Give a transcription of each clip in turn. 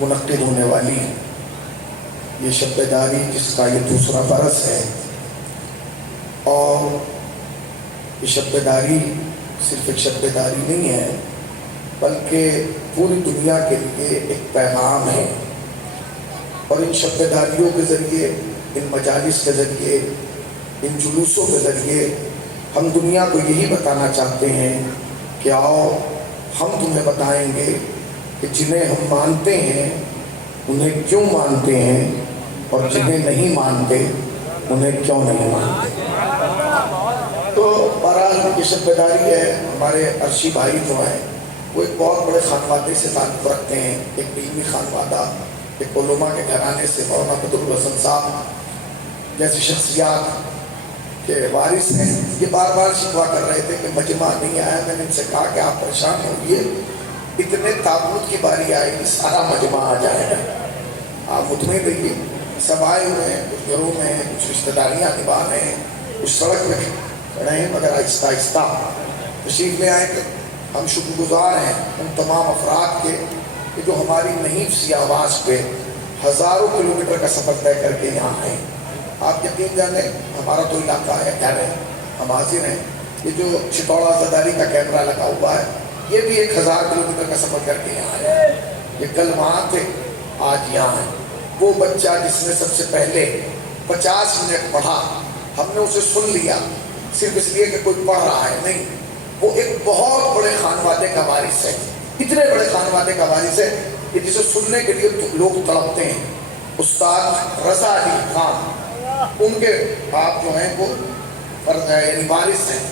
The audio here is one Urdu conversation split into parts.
منعقد ہونے والی یہ شب بیداری جس کا یہ دوسرا برس ہے، اور یہ شب بیداری صرف ایک شب بیداری نہیں ہے بلکہ پوری دنیا کے لیے ایک پیغام ہے، اور ان شب بیداریوں کے ذریعے، ان مجالس کے ذریعے، ان جلوسوں کے ذریعے ہم دنیا کو یہی بتانا چاہتے ہیں کہ آؤ ہم تمہیں بتائیں گے کہ جنہیں ہم مانتے ہیں انہیں کیوں مانتے ہیں، اور جنہیں نہیں مانتے انہیں کیوں نہیں مانتے۔ تو بہرحال یہ شب بیداری ہے۔ ہمارے عرشی بھائی جو ہیں وہ ایک بہت بڑے خانوادے سے تعلق رکھتے ہیں، ایک علمی خانوادہ، ایک علماء کے گھرانے سے، مولانا بدرالحسن صاحب جیسی شخصیات کے وارث ہیں۔ یہ بار بار شکوہ کر رہے تھے کہ مجمع نہیں آیا۔ میں نے ان سے کہا کہ آپ پریشان ہوئیے، اتنے تابوت کی باری آئے گی سارا مجمع آ جائے گا، آپ مطمئن رہیے۔ سب آئے ہوئے ہیں، کچھ گھروں میں ہیں، کچھ رشتہ داریاں نبھا رہے ہیں، کچھ سڑک پہ کھڑے ہیں، مگر آہستہ آہستہ تشریف لے آئے۔ کہ ہم شکر گزار ہیں ان تمام افراد کے کہ جو ہماری نحیف سی آواز پہ ہزاروں کلومیٹر کا سفر طے کر کے یہاں آئے۔ آپ یقین جانیں، ہمارا تو علاقہ ہے، گھر ہے، ہم حاضر ہیں۔ یہ جو چتوڑا عزاداری کا کیمرہ لگا ہوا ہے، یہ بھی 1000 کلومیٹر کا سفر کر کے یہاں آئے۔ یہ کل وہاں تھے، آج یہاں ہیں۔ وہ بچہ جس نے سب سے پہلے 50 منٹ پڑھا، ہم نے اسے سن لیا صرف اس لیے کہ کوئی پڑھ رہا ہے، نہیں، وہ ایک بہت بڑے خانوادے کا وارث ہے، اتنے بڑے خانوادے کا وارث ہے کہ جسے سننے کے لیے لوگ تڑپتے ہیں۔ استاد رضا علی خان، ان کے باپ جو ہیں وہ یعنی وارث ہیں،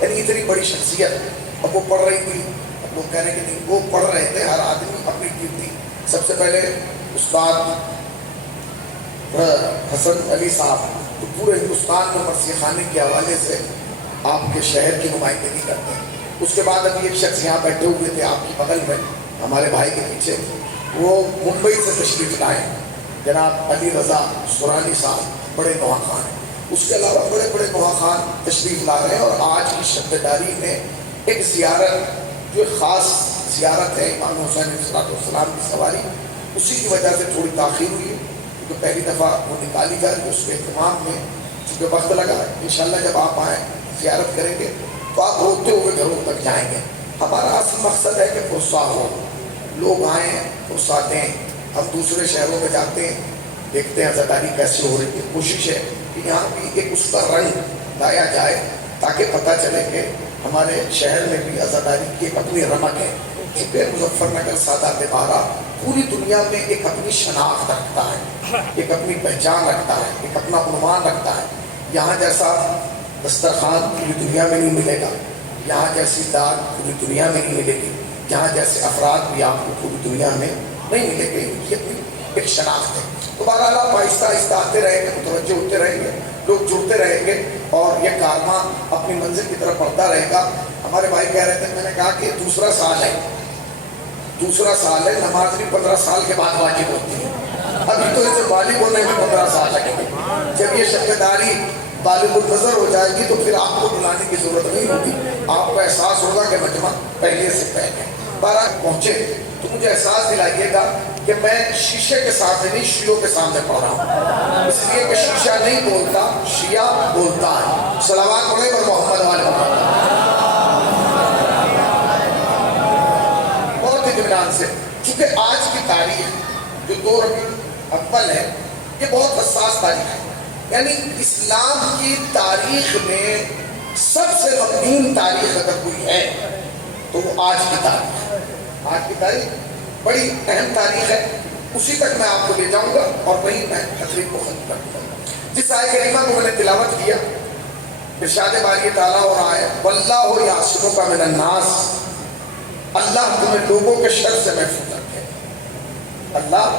یعنی اتنی بڑی شخصیت۔ اب وہ پڑھ رہی تھی، اب لوگ کہہ رہے کہ نہیں، وہ پڑھ رہے تھے، ہر آدمی اپنی ڈیوٹی۔ سب سے پہلے استاد حسن علی صاحب تو پورے ہندوستان میں مرثیہ خانے کے حوالے سے آپ کے شہر کی نمائندگی کرتے ہیں۔ اس کے بعد ابھی ایک شخص یہاں بیٹھے ہوئے تھے آپ کی بغل میں، ہمارے بھائی کے پیچھے، وہ ممبئی سے تشریف لائے، جناب علی رضا سورانی صاحب، بڑے نواں خان ہیں۔ اس کے علاوہ بڑے بڑے نواں خان تشریف لا رہے ہیں، اور آج کی شب بیداری میں ایک زیارت جو خاص زیارت ہے، امام حسین علیہ السلام کی سواری، اسی کی وجہ سے تھوڑی تاخیر ہوئی ہے، کیونکہ پہلی دفعہ وہ نکالی جا رہی ہے۔ اس کے اہتمام میں چونکہ وقت لگا ہے، انشاءاللہ جب آپ آئیں زیارت کریں گے تو آپ روتے ہوئے گھروں تک جائیں گے۔ ہمارا اصل مقصد ہے کہ پرسا ہو، لوگ آئیں، پرسا دیں۔ ہم دوسرے شہروں میں جاتے ہیں، دیکھتے ہیں عزاداری کیسے ہو رہی ہے۔ کوشش ہے کہ یہاں بھی ایک اس کا رنگ لایا جائے تاکہ پتہ چلے کہ ہمارے شہر میں بھی عزاداری کی ایک اپنی رمق ہے۔ چونکہ مظفر نگر سادات بارہ پوری دنیا میں ایک اپنی شناخت رکھتا ہے، ایک اپنی پہچان رکھتا ہے، ایک اپنا عنوان رکھتا ہے۔ یہاں جیسا دسترخوان پوری دنیا میں نہیں ملے گا، یہاں جیسی داد پوری دنیا میں نہیں ملے گی، یہاں جیسے افراد بھی آپ کو پوری دنیا میں نہیں ملے گے۔ یہ اپنی ایک شناخت ہے۔ تو بہرحال آپ آہستہ آہستہ آتے رہیں گے، متوجہ ہوتے رہیں گے، لوگ جڑتے رہیں گے، اور یہ کارواں اپنی منزل کی طرف بڑھتا رہے گا۔ ہمارے بھائی کہہ رہے تھے، میں نے کہا کہ دوسرا سال ہے، نماز بھی 15 سال کے بعد واجب ہوتی ہے۔ ابھی تو اسے بالغ ہونے میں 15 سال لگیں گے۔ جب یہ شب بیداری بالغ النظر ہو جائے گی تو پھر آپ کو بلانے کی ضرورت نہیں ہوگی، آپ کو احساس ہوگا کہ مجمع پہلے سے پہلے 12 پہنچے تو مجھے احساس دلائیے گا کہ میں شیشے کے سامنے نہیں، شیعوں کے سامنے پڑھ رہا ہوں، اس لیے کہ شیشہ نہیں بولتا، شیعہ بولتا ہے۔ صلوات پڑھیں اور محمد والے محمد اطمینان سے۔ چونکہ آج کی تاریخ جو 2 ربیع الاول ہے، یہ بہت حساس تاریخ ہے، یعنی اسلام کی تاریخ میں سب سے غمگین تاریخ اگر کوئی ہے تو وہ آج کی تاریخ ہے۔ آج کی تاریخ بڑی اہم تاریخ ہے، اسی تک میں آپ کو لے جاؤں گا اور وہیں میں تقریب کو ختم کر دوں گا۔ جس آیت کریمہ کو میں نے تلاوت کیا، ارشاد باری تعالیٰ ہو رہا ہے، واللہ یعصمک من الناس، اللہ تمہیں لوگوں کے شر سے محفوظ رکھے، اللہ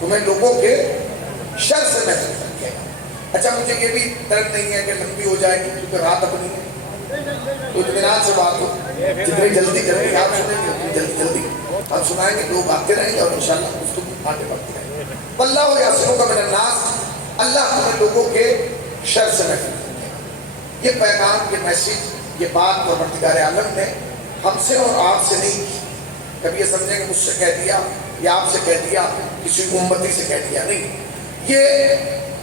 تمہیں لوگوں کے شر سے محفوظ رکھے۔ اچھا، مجھے یہ بھی درد نہیں ہے کہ لمبی ہو جائے گی کیونکہ رات اپنی ہے، تو اطمینان سے بات ہو، جتنی جلدی کریں گے آپ سنیں گے اتنی جلدی ہم سنائیں گے، لوگ آتے رہیں گے اور انشاءاللہ گفتگو آگے بڑھتی رہیں گے۔ واللہ یعصمک من الناس، اللہ تمہیں لوگوں کے شر سے محفوظ رکھے۔ یہ پیغام، یہ میسیج، یہ بات پروردگار عالم نے ہم سے اور آپ سے نہیں کی۔ کبھی یہ سمجھیں کہ مجھ سے کہہ دیا یہ آپ سے کہہ دیا, کسی امتی سے کہہ دیا نہیں. یہ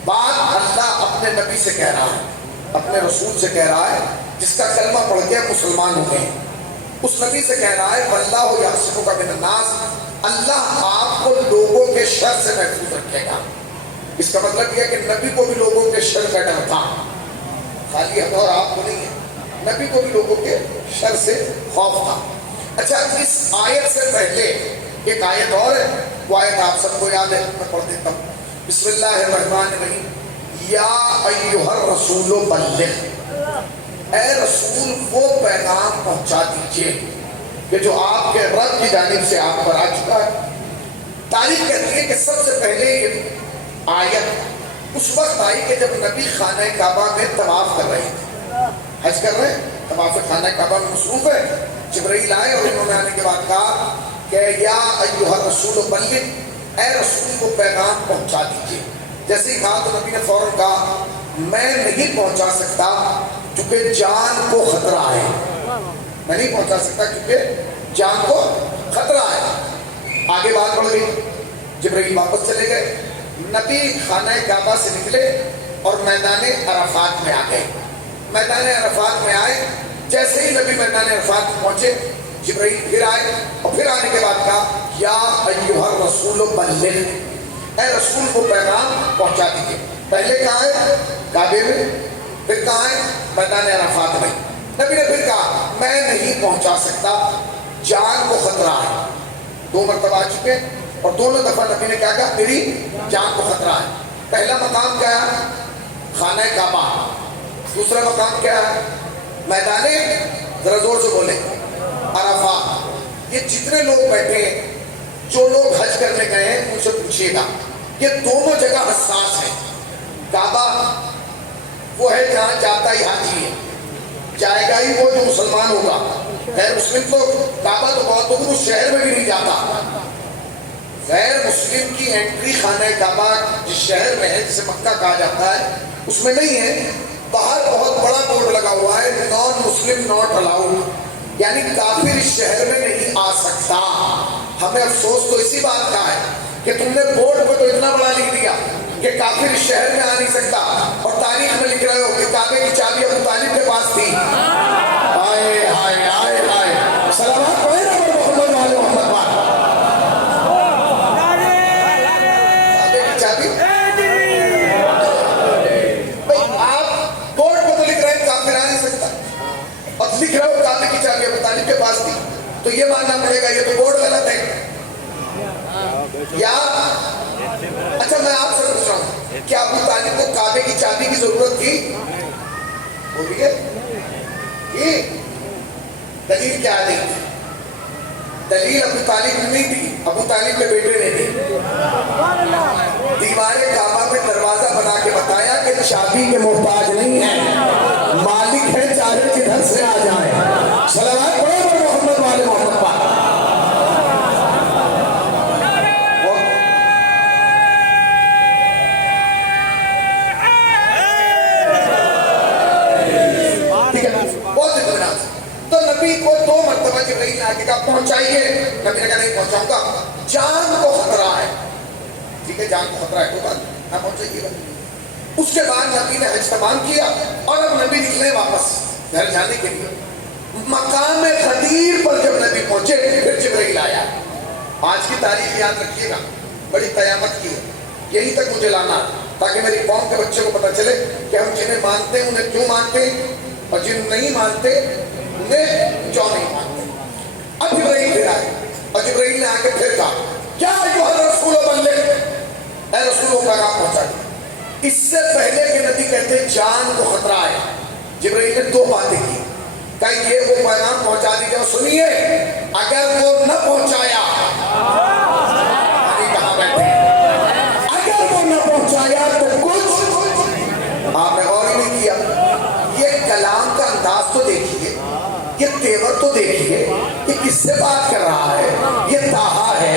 بات اللہ اپنے نبی سے کہہ رہا ہے, اپنے رسول سے کہہ رہا ہے جس کا کلمہ پڑھ کے مسلمان ہو گئے. اس نبی سے کہہ رہا ہے واللہ یعصمک من الناس, اللہ آپ کو لوگوں کے شر سے محفوظ رکھے گا. اس کا مطلب یہ ہے کہ نبی کو بھی لوگوں کے شر کا ڈر تھا, خالی ہم اور آپ کو نہیں ہے, نبی کو بھی لوگوں کے شر سے خوف تھا. اچھا, اس آیت سے پہلے ایک آیت اور ہے, وہ آیت آپ سب کو یاد ہے, میں پڑھ دیتا ہوں. بسم اللہ الرحمن الرحیم. یا ایھا الرسول بلغ, اے رسول وہ پیغام پہنچا دیجئے کہ جو آپ کے رب کی جانب سے آپ پر آ چکا ہے. تاریخ کہتی ہے کہ سب سے پہلے یہ آیت اس وقت آئی کہ جب نبی خانہ کعبہ میں طواف کر رہے تھے, حج کر رہے ہیں, طواف خانہ کعبہ میں مصروف ہے. جبرائیل آئے اور انہوں نے آنے کے بعد کہا کہ یا ایھا الرسول بلغ, اے رسول کو پیغام پہنچا دیجئے. جیسے ہی کہا تو نبی نے فوراً کہا میں نہیں پہنچا سکتا کیونکہ جان کو خطرہ ہے, میں نہیں پہنچا سکتا کیونکہ جان کو خطرہ ہے. آگے بات بڑھ گئی, جبرائیل واپس چلے گئے, نبی خانہ کعبہ سے نکلے اور میدان عرفات میں آ گئے. میدان عرفات میں آئے, جیسے ہی نبی میدان عرفات میں پہنچے جبرائیل پھر آئے اور پھر آنے کے بعد کہا یا ایھا الرسول بلغ, اے رسول کو پیغام پہنچا دیجیے. پہلے کہاں ہے کعبے میں, پھر کہاں ہے میدان عرفات میں. نبی نے پھر کہا میں نہیں پہنچا سکتا, جان کو خطرہ ہے. 2 مرتبہ آ چکے اور دونوں دفعہ نبی نے کیا کہا میری جان کو خطرہ ہے. پہلا مقام کیا ہے خانہ کعبہ, دوسرا مقام کیا ہے میدان, ذرا زور سے بولیں, عرفات. یہ جتنے لوگ بیٹھے ہیں, جو لوگ حج کرنے گئے ہیں ان سے پوچھیے گا, یہ دونوں جگہ حساس ہیں. کعبہ وہ ہے جہاں جاتا ہی حاجی ہے, جائے گا ہی وہ جو مسلمان ہوگا. غیر مسلم تو کعبہ تو بہت دور اس شہر میں بھی نہیں جاتا. غیر مسلم کی انٹری خانہ کعبہ جس شہر میں ہے جسے مکہ کہا جاتا ہے اس میں نہیں ہے. باہر بہت بڑا بورڈ لگا ہوا ہے نان مسلم ناٹ الاؤڈ, یعنی کافر اس شہر میں نہیں آ سکتا. ہمیں افسوس تو اسی بات کا ہے کہ تم نے بورڈ پہ تو اتنا بڑا لکھ دیا کہ کافر اس شہر میں آ نہیں سکتا, اور تاریخ میں لکھ رہے ہو کہ کعبے کی چابی ابو طالب کے پاس تھی. ہائے ہائے ہائے ہائے, سلامات پڑھے نا محمد والے محمد پاک. کعبے کی چابی بھائی آپ بورڈ پہ تو لکھ رہے ہیں کافر آ نہیں سکتا, اور لکھ رہے ہو کعبے کی چابی ابو طالب کے پاس تھی, تو یہ ماننا پڑے گا یہ تو بورڈ غلط ہے. یا اچھا میں آپ سے پوچھ رہا ہوں, کیا ابو طالب کو کعبے کی چابی کی ضرورت تھی؟ بولیے, یہ دلیل کیا نہیں تھی؟ دلیل ابو طالب نے نہیں دی, ابو طالب کے بیٹے نے دی. دیوار کعبہ میں دروازہ بنا کے بتایا کہ چابی کے محتاج نہیں ہے, مالک ہے چاہے کدھر سے آ جائے. صلوات پڑھو محمد والے محمد پاک. تو نبی کو 2 مرتبہ جبرائیل نے آگے کہا پہنچائیے, نبی نے کہا نہیں پہنچاؤں گا, جان کو خطرہ ہے. ٹھیک ہے جان کو خطرہ ہے, کوئی بات نہ پہنچائیے گا. اس کے بعد نبی نے حج تمام کیا اور اب نبی نکلے واپس گھر جانے کے لیے. مقام غدیر پر جب نبی پہنچے پھر جبرائیل آیا. آج کی تاریخ یاد رکھیے گا, بڑی قیامت کی ہے, یہیں تک مجھے لانا تاکہ میری قوم کے بچے کو پتہ چلے کہ ہم جنہیں مانتے ہیں انہیں کیوں مانتے ہیں, اور جن نہیں مانتے انہیں کیوں نہیں مانتے. اب جبرائیل پھر آئے اور جبرائیل نے آ کے پھر کہا کیا ایھا الرسول بلغ, اے رسول کو پیغام پہنچا دیا. اس سے پہلے کہ نبی کہتے جان کو خطرہ ہے, جبرائیل نے 2 باتیں کی. کہ یہ وہ پیغام پہنچا دیجیے, اور سنیے اگر وہ نہ پہنچایا, کہاں بیٹھے, اگر وہ نہ پہنچایا تو کچھ آپ نے غور نہیں کیا. یہ کلام کا انداز تو دیکھیے, یہ تیور تو دیکھیے, یہ کس سے بات کر رہا ہے. یہ طٰہٰ ہے,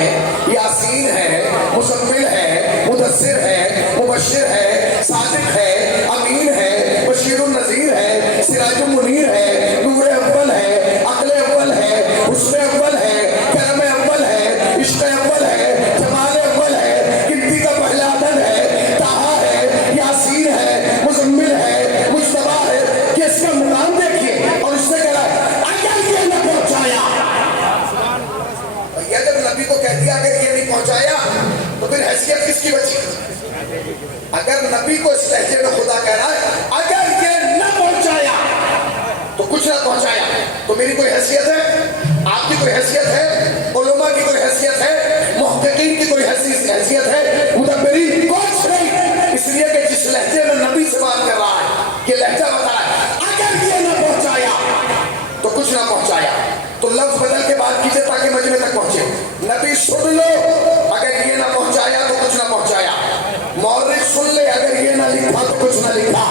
یاسین ہے, مزمل ہے, مدثر ہے, مبشر ہے, صادق ہے, امین ہے, بشیر النذیر ہے, سراج المنیر ہے, نور اول ہے, عقل اول ہے, حسن اول ہے, کرم اول ہے, عشق اول ہے, حیثیت کس کی بچی؟ اگر نبی کو اس لہجے میں خدا کہہ رہا ہے اگر یہ نہ پہنچایا تو کچھ نہ پہنچایا تو میری کوئی حیثیت ہے؟ آپ کی کوئی حیثیت ہے؟ علماء کی کوئی حیثیت ہے؟ محققین کی کوئی حیثیت ہے؟ مدبرین کچھ نہیں، اس لیے کہ جس لہجے میں نبی سے بات کر رہا ہے یہ لہجہ بتا ہے اگر یہ نہ پہنچایا تو کچھ نہ پہنچایا، تو لفظ بدل کے بات کیجئے تاکہ مجمع تک پہنچے. نبی سن لو اگر یہ نہ پہنچایا تو کچھ نہ پہنچایا، مورخ سن لے اگر یہ نہ لکھا تو کچھ نہ لکھا،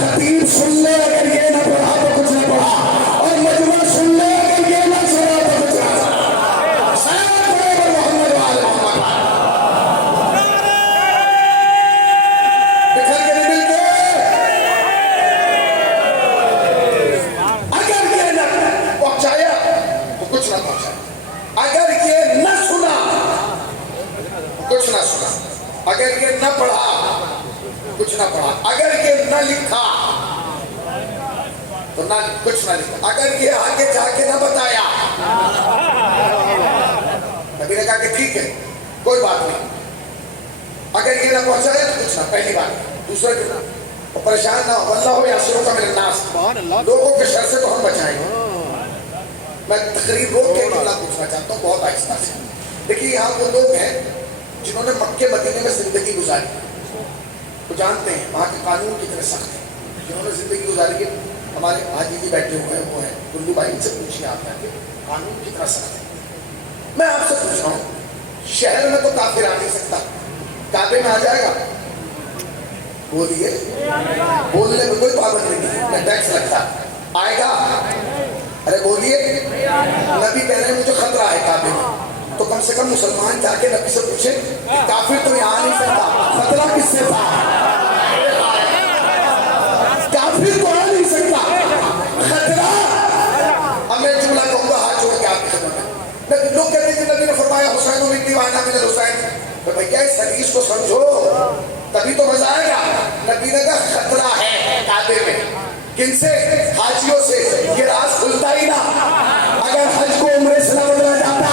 خطیب سن لے اگر یہ نہ پڑھا تو کچھ نہ پڑھا، اور مجمع سن لے اگر یہ نہ سنا تو کچھ نہ سنا. سلام علیکم محمد وآل محمد. بکھر کے نہیں ملتے. اگر یہ نہ پہنچایا تو کچھ نہ پہنچایا، اگر یہ نہ سنا کچھ نہ سنا، اگر یہ نہ پڑھا کچھ نہ پڑھا، اگر یہ نہ لکھا تو نہ کچھ نہ لکھا، اگر یہ آگے جا کے نہ بتایا. نبی نے کہا کہ ٹھیک ہے کوئی بات نہیں، اگر یہ نہ پہنچایا تو کچھ نہ. پہلی بات. دوسرا جو پریشان نہ ہو، اللہ ہو یاسروں کا من الناس، لوگوں کے شر سے تو ہم بچائیں گے. میں تقریر روک کے جملہ پوچھنا چاہتا ہوں بہت آہستہ سے. دیکھیے یہاں وہ لوگ ہیں جنہوں نے مکے مدینے میں زندگی گزاری، وہ جانتے ہیں وہاں کے قانون کتنے سخت ہیں. جنہوں نے زندگی گزاری ہے، ہمارے حاجی جی بیٹھے ہوئے ہیں وہ ہیں گلو بھائی، ان سے پوچھیے آپ کہ قانون کتنا سخت ہے. میں آپ سے پوچھ رہا ہوں شہر میں تو کافر آ نہیں سکتا، کعبے میں آ جائے گا؟ بولیے. بولنے میں کوئی پابندی نہیں، میں ٹیکس لگتا آئے گا. ارے بولیے. نبی کہہ رہے ہیں مجھے خطرہ ہے کعبے میں، تو کم سے کم مسلمان جا کے نبی سے پوچھے کہ کافر تو یہاں نہیں سکتا، خطرہ کس سے تھا؟ کافر تو آ نہیں سکتا، خطرہ. اب میں جملہ کہوں گا ہاتھ جوڑ کے آپ کی خدمت میں. لوگ کہتے ہیں کہ نبی نے فرمایا حسین و بنت وانا من الحسین. تو بھیا اس حدیث کو سمجھو تبھی تو مزہ آئے گا. نبی نے کہا خطرہ ہے کعبے میں. کن سے؟ حاجیوں سے. یہ راز کھلتا ہی نہ. اگر حج کو عمرے سے نہ بدلا جاتا،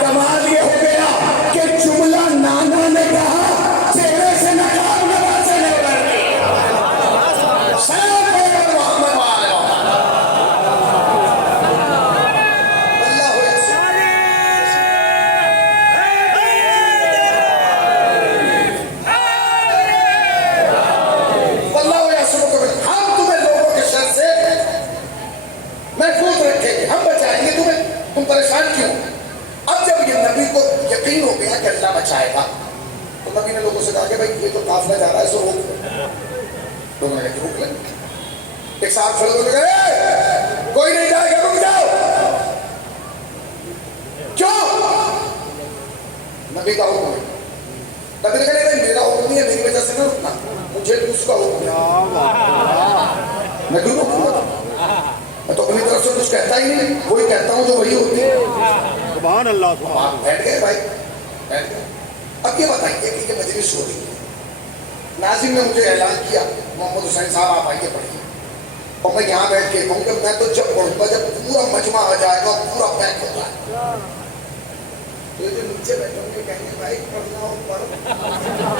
کمال یہ ہو گیا کہ جملہ نانا نے کہا چہرے سے نقاب نواز سے نہیں ابھرتی. سلام علیکم محمد وآل محمد. اللہ ہو اللہ ہو یاسر کو. ہم تمہیں لوگوں کے شر سے محفوظ رکھیں گے، ہم بچائیں گے تمہیں. تم پریشان کیوں؟ اب جب یہ نبی کو یقین ہو گیا کہ اللہ بچائے گا تو نبی نے لوگوں سے کہا کہ بھائی یہ جو قافلہ جا رہا ہے اسے روک لو. لوگوں نے کہا کہ روک لیں. ایک صاحب کھڑے ہو کے کہے کوئی نہیں جائے گا، رک جاؤ. کیوں؟ نبی کا حکم ہے. نبی نے کہا نہیں میرا حکم نہیں ہے، میری وجہ سے نہ رکنا، مجھے اس کا حکم ہے. میں کیوں رکوں؟ میں تو اپنی طرف سے کچھ کہتا ہی نہیں، وہی کہتا ہوں جو وہی ہوتی ہے. سبحان اللہ. آپ بیٹھ گئے بھائی، بیٹھ گئے. اب یہ بتائیے کہ یہ مجلس ہو رہی ہے، ناظم نے مجھے اعلان کیا محمد حسین صاحب آپ آئیے پڑھیے، اور میں یہاں بیٹھ کے کہوں کہ میں تو جب پڑھوں گا جب پورا مجمع آ جائے گا، پورا پیک ہو جائے. تو یہ جو نیچے بیٹھے ہوں گے کہیں گے بھائی پڑھنا ہو پڑھو،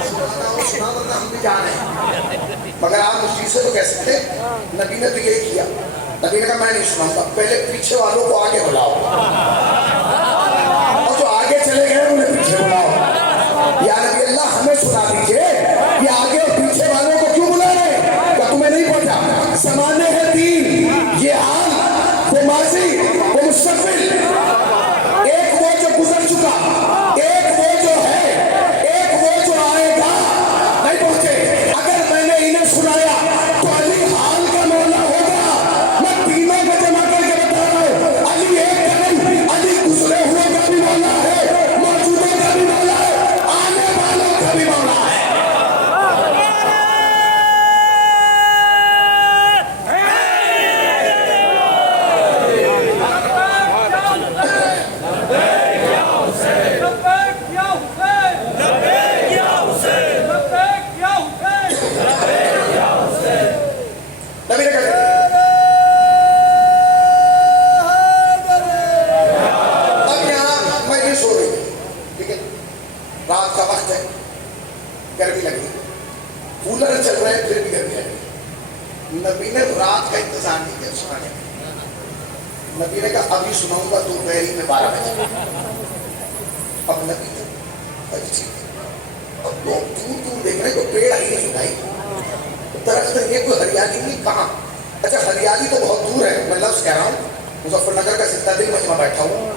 سنانا ہو سنا، ورنہ ہم بھی جا رہے ہیں. مگر آپ اس چیز سے تو کہہ سکتے. نبی نے تو یہی کیا. نبی نے کہا میں نہیں سناؤں گا، پہلے پیچھے والوں کو آگے بلاؤ، اور جو آگے چلے گئے انہیں پیچھے بلاؤ. یا نبی اللہ ہمیں سنا دیجئے کہ آگے اور پیچھے والوں کو کیوں بلا رہے ہیں؟ کیا تمہیں نہیں پتا زمانے ہیں تین، یہ حال، وہ ماضی، وہ مستقبل. ایک وہ جو گزر چکا، ایک وہ جو ہے، ایک وہ جو آئے گا. نہیں پہنچے. اگر میں نے انہیں سنایا تو علی حال کا مولا ہوگا. میں تینوں کو جمع کر کے بتا رہا ہوں، علی ایک کا نہیں، علی گزرے ہوئے کا بھی مولا ہے، موجودہ رات کا وقت ہے، گرمی لگ رہی، کولر چل رہے ہیں پھر بھی گرمی لگ رہی. نبی نے رات کا انتظار نہیں کیا سنانے کا. نبی نے کہا ابھی سناؤں گا تو غیری میں 12 بجے. اب نبی نے اب لوگ دور دور دیکھ رہے ہیں، کوئی پیڑ ہی نہیں بھائی، درخت یہ کوئی ہریالی نہیں کہاں. اچھا ہریالی تو بہت دور ہے، میں لفظ کہہ رہا ہوں مظفر نگر کا زندہ دل مجمع بیٹھا ہوں،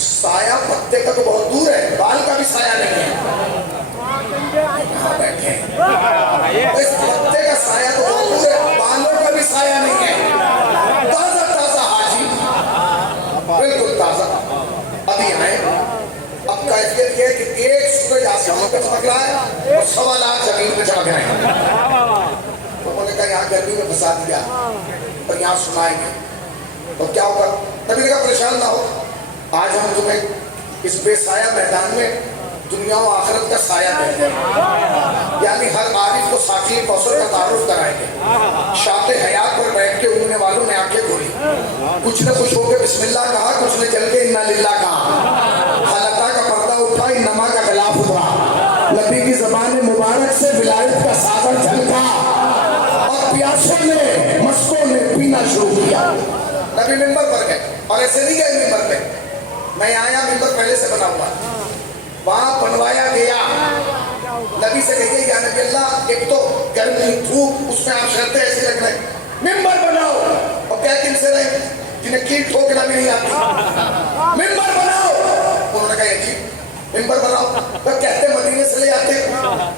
سایہ پتے کا تو بہت دور ہے، بال کا بھی سایہ نہیں ہے. یہاں بیٹھے ہیں اس پتے کا سایہ تو بہت دور ہے، بالوں کا بھی سایہ نہیں ہے. تازہ تازہ حاجی، بالکل تازہ ابھی آئے. اب کیفیت یہ ہے کہ ایک سورج آسمان پہ چمک رہا ہے اور 1.25 لاکھ زمین پہ چمک رہے ہیں. انہوں نے کہا یہاں گرمی میں پھنسا دیا اور یہاں سنائیں گے تو کیا ہوگا. نبی نے کہا پریشان نہ ہو، آج ہم تمہیں اس بے سایہ میدان میں دنیا و آخرت کا سایہ دیں گے. یعنی ہر عارف کو ساقی کوثر کا تعارف کرائیں گے. شاط حیات پر بیٹھ کے اڑنے والوں نے آنکھیں کھولی، کچھ نے خوش ہو کے بسم اللہ کہا، کچھ نے چل کے انا للہ کہا. حالتہ کا پردہ اٹھا، انما کا غلاف اترا، نبی کی زبان مبارک سے ولایت کا ساغر جھلکا اور پیاسوں نے مستوں نے پینا شروع کیا. نبی ممبر پر گئے اور ایسے نہیں گئے ممبر پہ، میں آیا ممبر پہلے سے بنا ہوا وہاں بنوایا گیا. نبی سے کہیے یا نبی اللہ ایک تو گرمی دھوپ اس میں آپ شرطیں ایسے لگ رہے ممبر بناؤ، اور کیا کن سے رہے جنہیں کیٹ ٹھوکنا بھی نہیں آتی، ممبر بناؤ. انہوں نے کہا یہ جی ممبر بناؤ. وہ کہتے مدینے سے لے آتے،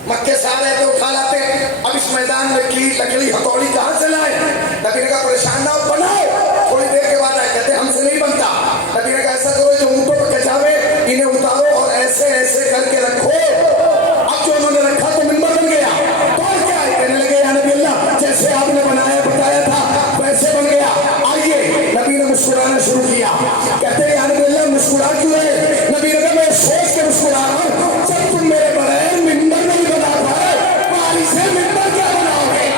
مکے سے آ رہے تھے اٹھا لاتے، اب اس میدان میں کیٹ لکڑی ہتھوڑی کہاں سے لائے. نبی نے کہا پریشان نہ ہو بناؤ. تھوڑی دیر کے بعد آئے، کہتے ہم سے نہیں بنتا. نبی نے کہا ایسا کرو جو اونٹوں پہ کچاوے انہیں اتارو اور ایسے ایسے کر کے رکھو. اب جو انہوں نے رکھا تو ممبر بن گیا. تو اور کیا ہے، کہنے لگے یا نبی اللہ جیسے آپ نے بنایا بتایا تھا ویسے بن گیا. آئیے نبی نے مسکرانا شروع کیا. کہتے ہیں یا نبی اللہ مسکرا کیوں ہے. نبی نے کہا میں سوچ کے مسکرا رہا ہوں جب تم میرے بغیر ممبر نہیں بنا پائے پانی سے ممبر کیا بناؤ گے.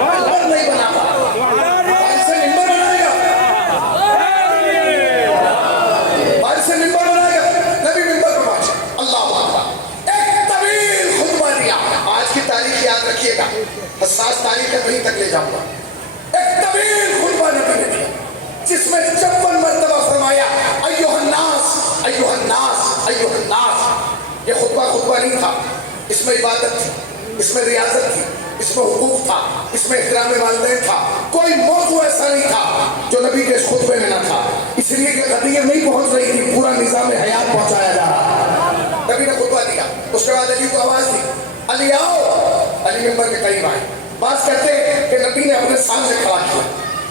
ممبر نہیں بنا پائے سے ممبر بنائے گا، سے ممبر بنائے گا. نبی ممبر پر پہنچے، اللہ اکبر، ایک طویل خطبہ دیا. آج کی تاریخ یاد رکھیے گا، حساس تاریخ ہے وہیں تک لے جاؤں گا. ایک طویل خطبہ نبی نے دیا جس میں 56 مرتبہ فرمایا ایھا الناس ایھا الناس ایھا الناس. یہ خطبہ نہیں تھا، اس میں عبادت تھی، اس میں ریاضت تھی، اس میں حقوق تھا، اس میں احترام والدین تھا. کوئی موضوع ایسا نہیں تھا جو نبی کے اس خطبے میں نہ تھا. اس لیے کہ قضیہ نہیں پہنچ رہی تھی، پورا نظام حیات پہنچایا جا رہا. نبی نے خطبہ دیا، اس کے بعد علی کو آواز دی علی آؤ. علی ممبر کے قریب آئے. بعض کہتے ہیں کہ نبی نے اپنے سامنے کھڑا کیا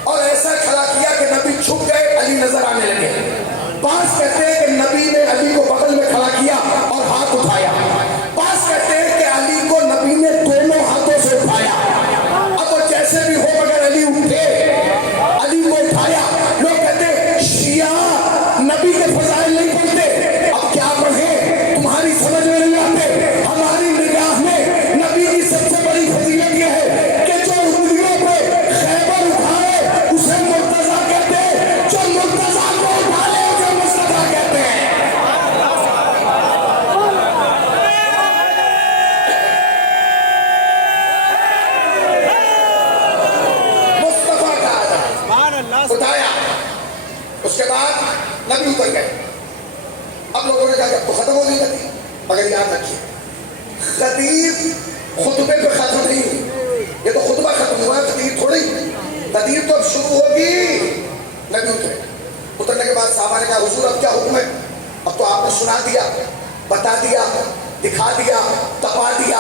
اور ایسا کھڑا کیا کہ نبی چھپ گئے، علی نظر آنے لگے. بعض کہتے ہیں کہ نبی نے علی کو بغل میں کھڑا کیا اور ہاتھ اٹھایا. بعض کہتے ہیں کہ علی کو نبی نے دونوں ہاتھوں سے اٹھایا. اب وہ جیسے بھی ہو مگر علی اٹھے، علی کو اٹھایا. لوگ کہتے ہیں شیعہ نبی کے فضائل نہیں پڑھتے. اب کیا پڑھیں، تمہاری سمجھ میں نہیں آتے. ہماری نگاہ میں نبی کی سب سے بڑی فضیلت یہ ہے کہ جو انگلیوں پہ خیبر اٹھائے اسے مرتضیٰ کہتے ہیں، جو مرتضیٰ کو اٹھا لے اسے مصطفیٰ کہتے ہیں. مصطفیٰ کہا جائے، اٹھایا. اس کے بعد نبی اتر گئے. اب لوگوں نے کہا کہ تو ختم ہو گئی تھی. مگر یاد رکھیے خطیب خطبے پہ ختم نہیں ہوئی، یہ تو خطبہ ختم ہوا ہے، خطیب تھوڑی. خطیب تو اب شروع ہوگی. نبی اترے. اترنے کے بعد صحابہ نے کہا حضور اب کیا حکم ہے. اب تو آپ نے سنا دیا، بتا دیا، دکھا دیا، تپا دیا.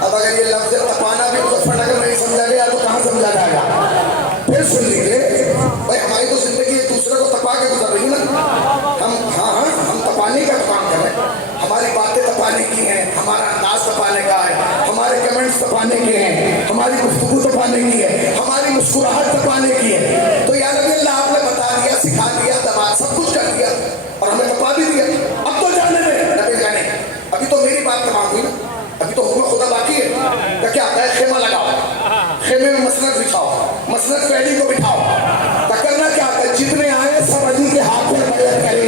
اب اگر یہ لفظ تپانا بھی مظفر نگر میں نہیں سمجھا گیا تو کہاں سمجھا جائے گا. پھر سن لیجیے بھائی، ہماری تو زندگی ایک دوسرے کو تپا کے گزر رہی ہے نا. ہم تپانے کا کام کر رہے ہیں. ہماری باتیں تپانے کی ہیں، ہمارا انداز تپانے کا ہے، ہمارے کمنٹس تپانے کے ہیں، ہماری گفتگو تپانے کی ہے، ہماری مسکراہٹ تپانے کی ہے. تو یا نبی اللہ آپ نے بتا دیا، سکھا دیا، تبا سب کچھ کر دیا اور ہمیں تپا بھی دیا. اب تو جانے دیں. نبی کہنے ابھی تو میری بات تمام ہوئی نا، ابھی تو حکم خدا باقی ہے. کیا ہے خیمہ لگاؤ، خیمے میں مسند بچھاؤ، مسند پہلی کو بٹھاؤ. کرنا کیا ہے، جتنے آئے سب علی کے ہاتھ میں بیعت کریں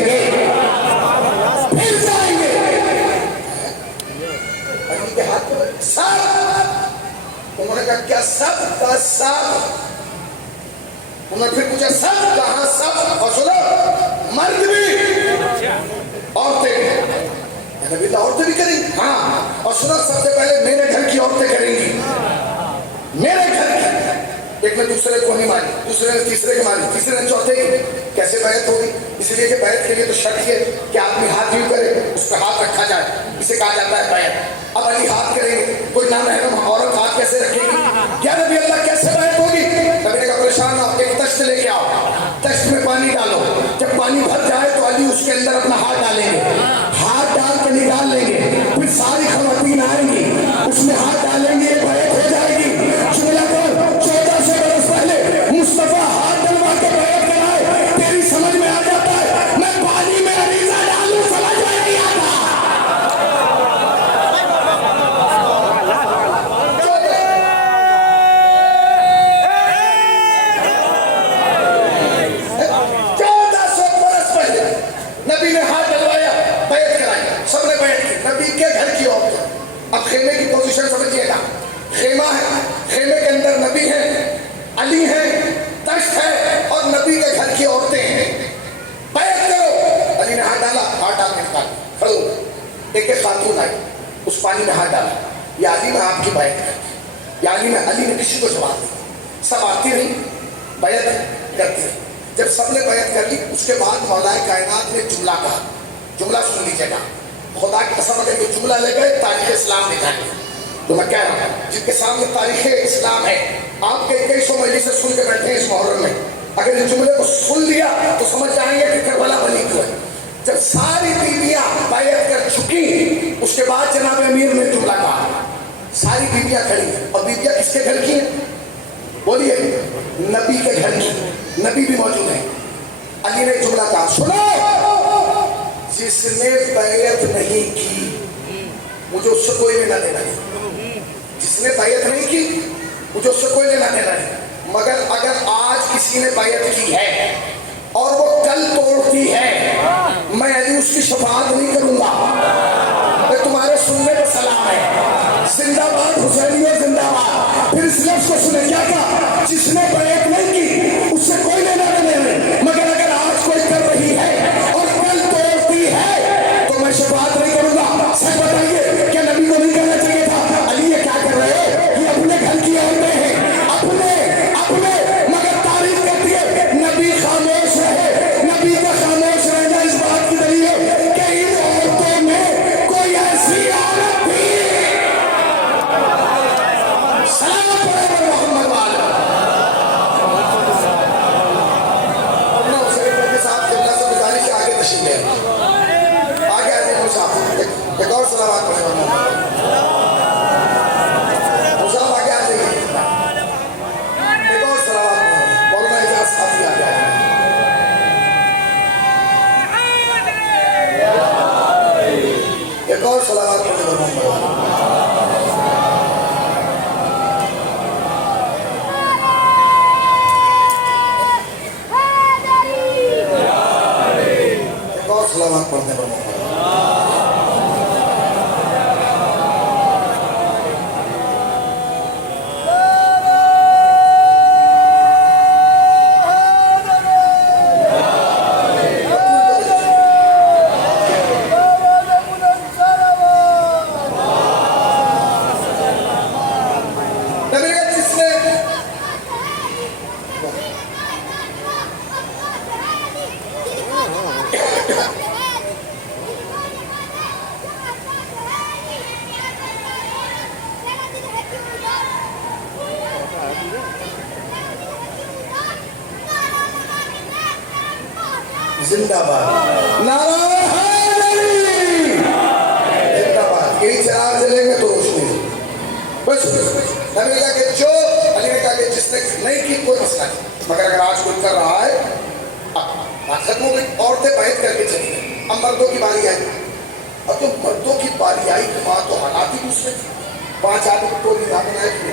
انہوں نے پھر پوچھا سب کہاں؟ سب؟ اور سنو مرد بھی عورتیں بھی۔ نبی اللہ عورتیں بھی کریں گی؟ ہاں۔ اور سنو سب سے پہلے میرے گھر کی عورتیں کریں گی، میرے گھر کی۔ ایک نے دوسرے کو نہیں مانی، دوسرے نے تیسرے کو مانی، تیسرے نے چوتھے کی۔ کیسے بیعت ہوگی؟ اس لیے کہ بیعت کے لیے تو شرط ہے کہ آدمی ہاتھ یوں کرے، اس پہ ہاتھ رکھا جائے، اسے کہا جاتا ہے بیعت۔ اب علی ہاتھ کریں گے، کوئی نامحرم عورت ہاتھ کیسے رکھے گی؟ کیا نبی اللہ کیسے بیعت ہوگی؟ نبی نے کہا پریشان نہ ہو، ایک تشت لے کے آؤ، تشت میں پانی ڈالو، جب پانی بھر جائے تو علی اس کے اندر اپنا ہاتھ ڈالیں گے، ہاتھ ڈال کے نکال لیں گے، پھر ساری خواتین آئیں گی، اس میں ہاتھ ڈالیں گے، بیعت ہو جائے گی۔ جملہ کر 1400 برس پہلے مصطفیٰ ہاتھ ڈلوا کے بیعت کرائے، تیری سمجھ میں آ جاتا ہے میں پانی میں عریضہ ڈالوں، سمجھ میں نہیں آتا۔ نبی نے ہاتھ ڈلوایا، بیعت کرائی، سب نے بیعت کی، نبی کے گھر کی عورت۔ اب خیمے کی پوزیشن سمجھیے گا، خیمہ ہے، خیمے کے اندر نبی ہے، علی ہے، تشت ہے، اور نبی کے گھر کی عورتیں ہیں۔ بیعت کرو۔ علی نے ہاتھ ڈالا، ہاتھ ڈال کے نکالا، کھڑے ہو۔ ایک خاتون آئی، اس پانی میں ہاتھ ڈالا، یا علی میں آپ کی بیعت کرتی، یا علی میں، علی نے کسی کو جواب دیا۔ سب آتی رہی، بیعت کرتی رہی۔ جب سب نے بیعت کر لی، اس کے بعد مولا کائنات نے جملہ کہا، جملہ سن لیجیے گا، خدا کی قسم اگر یہ جملہ لے گئے تاریخ اسلام نکالیں گے۔ تو میں کہہ رہا ہوں جن کے سامنے تاریخ اسلام ہے، آپ کے 2100 مجلسیں سن کے بیٹھے ہیں اس محرم میں، اگر اس جملے کو سن لیا تو سمجھ جائیں گے کہ کربلا بنی کیوں ہے۔ جب ساری بیویاں بیعت کر چکی، اس کے بعد جناب امیر نے جملہ کہا، ساری بیویاں کھڑی ہیں، اور بیویاں کس کے گھر کی ہیں؟ بولیے، نبی کے گھر کی، نبی بھی موجود ہیں۔ علی نے جملہ کہا، سنو، جس نے بیعت نہیں کی مجھے اس سے کوئی لینا دینا نہیں، جس نے بیعت نہیں کی مجھے اس سے کوئی لینا دینا نہیں، مگر اگر آج کسی نے بیعت کی ہے اور وہ کل توڑتی ہے، میں علی اس کی شفاعت نہیں کروں گا۔ میں تمہارے سننے پہ سلام ہے، زندہ باد حسینیہ زندہ باد۔ پھر اس لفظ کو سنے، کیا کہا؟ جس نے بیعت نہیں کی اس سے کوئی لینا دینا نہیں، مگر اگر آج کوئی کر رہی ہے اور کل توڑتی ہے تو میں شفاعت نہیں کروں گا۔ سب بتائیے کیا نبی کو نہیں کہنا چاہیے تھا علی یہ کیا کر رہے ہو؟ یہ اپنے گھر کی عورتیں ہیں، اپنے مگر تعریف کرتی ہے نبی خاموش رہے۔ نبی کا خاموش رہنا اس بات کی دلیل ہے کہ ان عورتوں میں کوئی ایسی عورت بھی سلام پڑھے محمد والا اپنا حسین کے ساتھ قبلہ سے گزاری سے آگے تشریف لے آگے آتے ہیں صاحب ایک اور سلامات پڑھے صاحب آگے آ جائیے، ایک اور سلامات پڑھے مولانا اجاز صاحب آگے آ جائیں۔ ایک اور سلامات پڑھے محمد سلامات پڑھنے پر محمد زندہ باد، نعرہ حیدری، زندہ باد۔ یہی چراغ جلیں گے تو روشنی بس۔ نبی نے کہا کہ جو، علی نے کہا کہ جس نے نہیں کی کوئی مسئلہ نہیں، مگر اگر آج کوئی کر رہا ہے بات ختم ہو گئی۔ عورتیں بیعت کر کے چلی گئی، اب مردوں کی باری آئی، اور جو مردوں کی باری آئی تو وہاں تو حالات ہی دوسرے تھے۔ 5 آدمی کو ٹولی نہ بنائے تھے،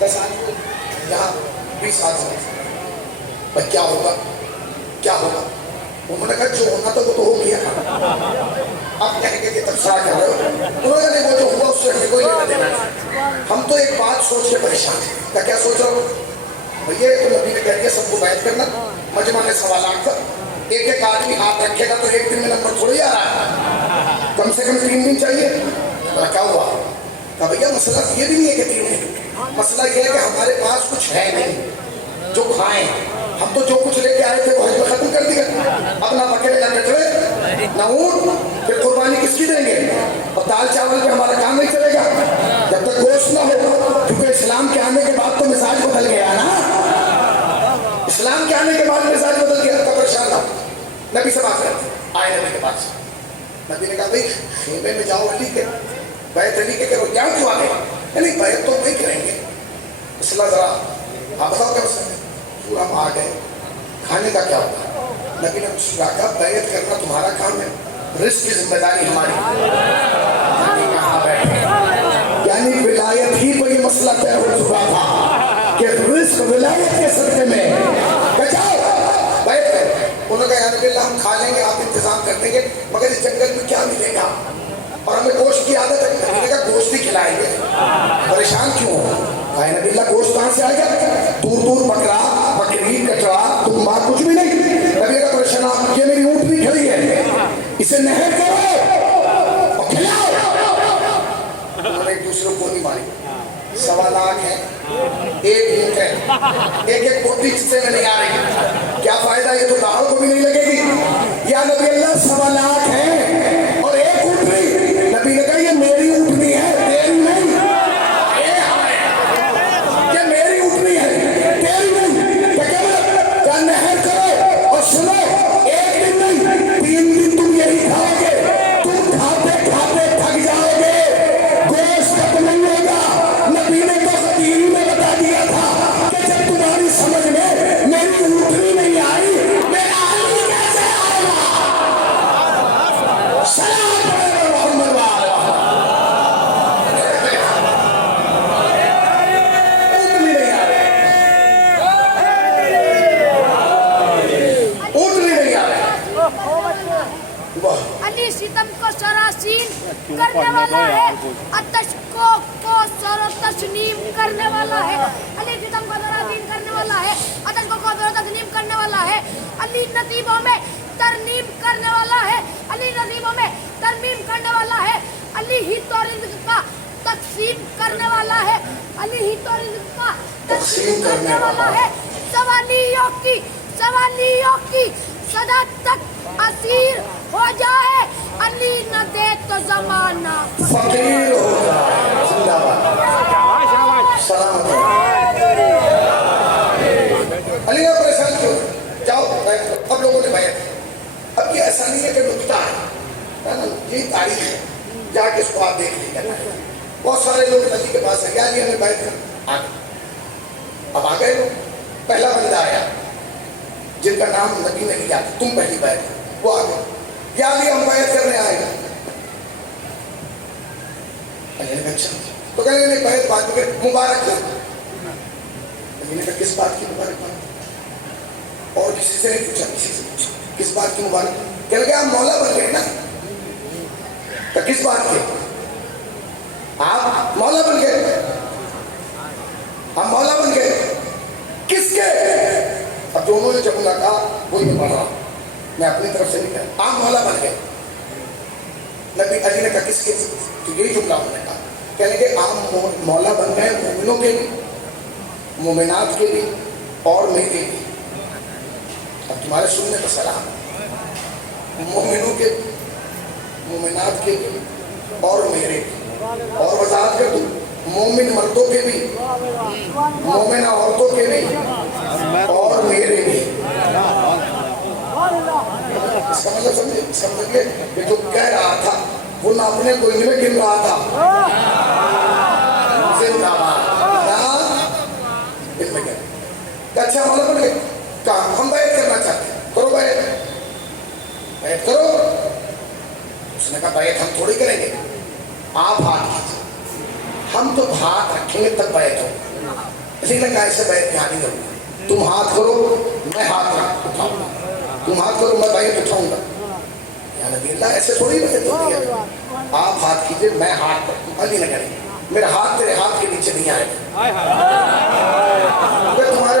10 آدمی یہاں 20 آدمی، بھائی کیا ہوگا کیا ہوگا؟ انہوں نے کہا جو ہونا تھا وہ تو ہو گیا، اب کہیں گے کہ تبصرہ کر رہے ہو؟ انہوں نے کہا وہ جو ہوا اس سے ہمیں کوئی لینا دینا نہیں، ہم تو ایک بات سوچ کے پریشان ہیں۔ کیا سوچ رہا ہو؟ بھیا تو نبی نے کہہ دیا سب کو بیعت کرنا. مجمع میں سوالات تھا, ایک ایک آدمی ہاتھ رکھے گا تو ایک دن میں نمبر تھوڑی آ رہا ہے, کم سے کم 3 دن چاہیے. کیا ہوا؟ کہا بھیا مسئلہ یہ بھی نہیں ہے کہ 3 دن, مسئلہ یہ ہے کہ ہمارے پاس کچھ ہے نہیں جو کھائیں. ہم تو جو کچھ لے کے آئے تھے وہ حج میں ختم کر دیا. اب نہ بکرے نہ کٹڑے نہ اونٹ, پھر قربانی کس کی دیں گے؟ اور دال چاول پہ ہمارا کام نہیں چلے گا جب تک گوشت نہ ہو, کیونکہ اسلام کے آنے کے بعد تو مزاج بدل گیا نا. اسلام کے آنے کے بعد مزاج بدل گیا. تو پریشان تھا, نبی سے بات کرتے آئے نبی کے پاس. نبی نے کہا بھائی خیمے میں جاؤ علی کے, بیعت علی کے کرو. کیا کیوں آ گئے؟ نہیں بیعت تو وہی کریں گے. اصلاح ذرا آپ بتاؤ کیا مسئلہ ہے؟ ہم آ گئے, کھانے کا کیا ہوگا؟ نبی نے کہا بیعت کرنا تمہارا کام ہے, رزق کی ذمہ داری ہماری. کہاں بیٹھے, یعنی ولایت ہی پہ یہ مسئلہ طے ہو چکا تھا کہ رزق ولایت کے صدقے میں بچاؤ بیعت کرو. انہوں نے کہا یا نبی اللہ ہم کھا لیں گے, آپ انتظام کر دیں گے, مگر اس جنگل میں کیا ملے گا اور ہمیں گوشت کی عادت ہے. نبی نے کہا گوشت ہی کھلائیں گے, پریشان کیوں ہو؟ کہا نبی اللہ گوشت کہاں سے آئے گا؟ دور دور بکرا بکری کٹڑا تم کچھ بھی نہیں. نبی کا پریشان, یہ میری اونٹنی کھڑی ہے, اسے نہر کرو اور کھلاؤ. انہوں نے ایک دوسرے کو نہیں ماری. 1.25 لاکھ ہے, ایک اونٹ ہے, ایک ایک پوٹی حصے میں نہیں آ رہی. کیا فائدہ, یہ تو داڑوں کو بھی نہیں لگے گی. یا نبی اللہ 1.25 لاکھ ہے اور ایک اونٹنی. نبی نے کہا یہ میری اونٹنی ہے تیری نہیں. یہ میری اونٹنی ہے تیری نہیں. کیا نہر کرو اور سنو, ایک دن نہیں 3 دن تم یہی کھاؤ گے. تم کھاتے کھاتے تھک جاؤ گے, گوشت ختم نہیں ہوگا. نبی نے تو قدیم میں بتا دیا تھا کہ جب تمہاری سمجھ میں میری اونٹنی نہیں آئی, میرا علی کیسے آئے گا؟ سلام پڑھے محمد والا. اونٹنی نہیں آ رہی, اونٹنی نہیں آ رہی. علی ستم کو سراسین کرنے والا ہے, آتش کو سر تسلیم کرنے والا ہے. علی ستم کو سراسین کرنے والا ہے, آتش کو سر تسلیم کرنے والا ہے. علی نصیبوں میں ترمیم کرنے والا ہے, علی نصیبوں میں ترمیم کرنے والا ہے. علی ہی تو رزق کا تقسیم کرنے والا ہے, علی ہی تو رزق کا تقسیم کرنے والا ہے. سوالیوں کی صدا تک اسیر ہو جائے, علی نہ دے تو زمانہ فقیر ہو جائے. زندہ باد, سلامت ہو. علی نے پریشان کیوں؟ جاؤ بیعت کرو. اب لوگوں نے بیعت کی. اب یہ ایسا نہیں ہے کہ نکتہ ہے, یہ تاریخ ہے, جا کے اس کو آپ دیکھ لیجیے. بہت سارے لوگ نبی کے پاس ہے, علی ہمیں بیعت کر. آ گئے, اب آ گئے لوگ. پہلا بندہ آیا جن کا نام نبی نے لیا, تم پہلی بیعت کرو. وہ آ گئے, یا علی ہم بیعت کرنے آئے گا. علی نے کہا اچھا, تو کہنے لگے بیعت بات میں مبارک ہے. علی نے کہا کس بات کی مبارک بات؟ اور کسی سے نہیں پوچھا, کسی سے پوچھا کس بات کی مبارک. کہنے لگے آپ مولا بن گئے نا. تو کس بات کے؟ آپ مولا بن گئے. ہم مولا بن گئے کس کے؟ اب دونوں نے جب کہا وہی میں پڑھ رہا ہوں, میں اپنی طرف سے نہیں کہا. آپ مولا بن گئے. نبی علی نے کہا کس کے؟ تو یہی جملہ انہوں نے کہا. کہنے لگے آپ مولا بن گئے مومنوں کے بھی, مومنات کے بھی اور میرے بھی. اب تمہارے سننے کا سلام, مومنوں کے بھی, مومنات کے بھی اور میرے بھی. اور وضاحت کر دوں, مومن مردوں کے بھی, مومنہ عورتوں کے بھی اور میرے بھی. اس کا مطلب سمجھے کہ جو کہہ رہا تھا وہ نہ اپنے کو ان میں گن رہا تھا. زندہ باد, ان میں گن. اچھا مولا بن گئے, کہا ہم بیعت کرنا چاہتے ہیں, کرو بیعت کرو. اس نے کہا بیعت ہم تھوڑی کریں گے, آپ ہاتھ کیجیے, ہم تو ہاتھ رکھیں گے تب بیعت ہو. اسی نے کہا ایسے بیعت یہاں نہیں کروں گا. تم ہاتھ کرو میں ہاتھ اٹھاؤں گا, تم ہاتھ کرو میں بیعت اٹھاؤں گا. یا نبی اللہ ایسے تھوڑی بیعت ہوتی ہے. آپ ہاتھ کیجیے میں ہاتھ کروں. علی نے کہا میرا ہاتھ تیرے ہاتھ کے نیچے نہیں آئے گا. تمہارے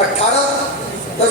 18,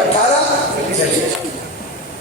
18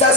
10।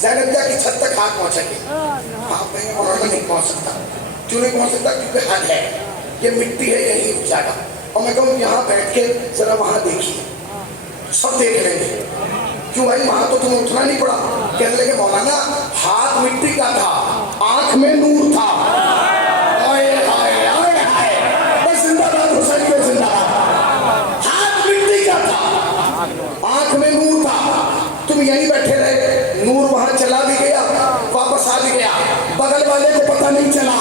زینب جا کی چھت تک ہاتھ پہنچیں گے. آپ کہیں گے مولانا نہیں پہنچ سکتا. کیوں نہیں پہنچ سکتا؟ کیونکہ حد ہے, یہ مٹی ہے, یہیں رک جائے گا. اور میں کہوں یہاں بیٹھ کے ذرا وہاں دیکھیے, سب دیکھ لیں گے. کیوں بھائی وہاں تو تمہیں اٹھنا نہیں پڑا. کہنے لگے مولانا ہاتھ مٹی کا تھا, آنکھ میں نور تھا. آئے ہائے آئے ہائے, بس زندہ باد حسین کو زندہ باد. ہاتھ مٹی کا تھا, آنکھ میں نور تھا. تم یہیں بیٹھے رہے, نور وہاں چلا بھی گیا, واپس آ بھی گیا. بغل والے کو پتہ نہیں چلا,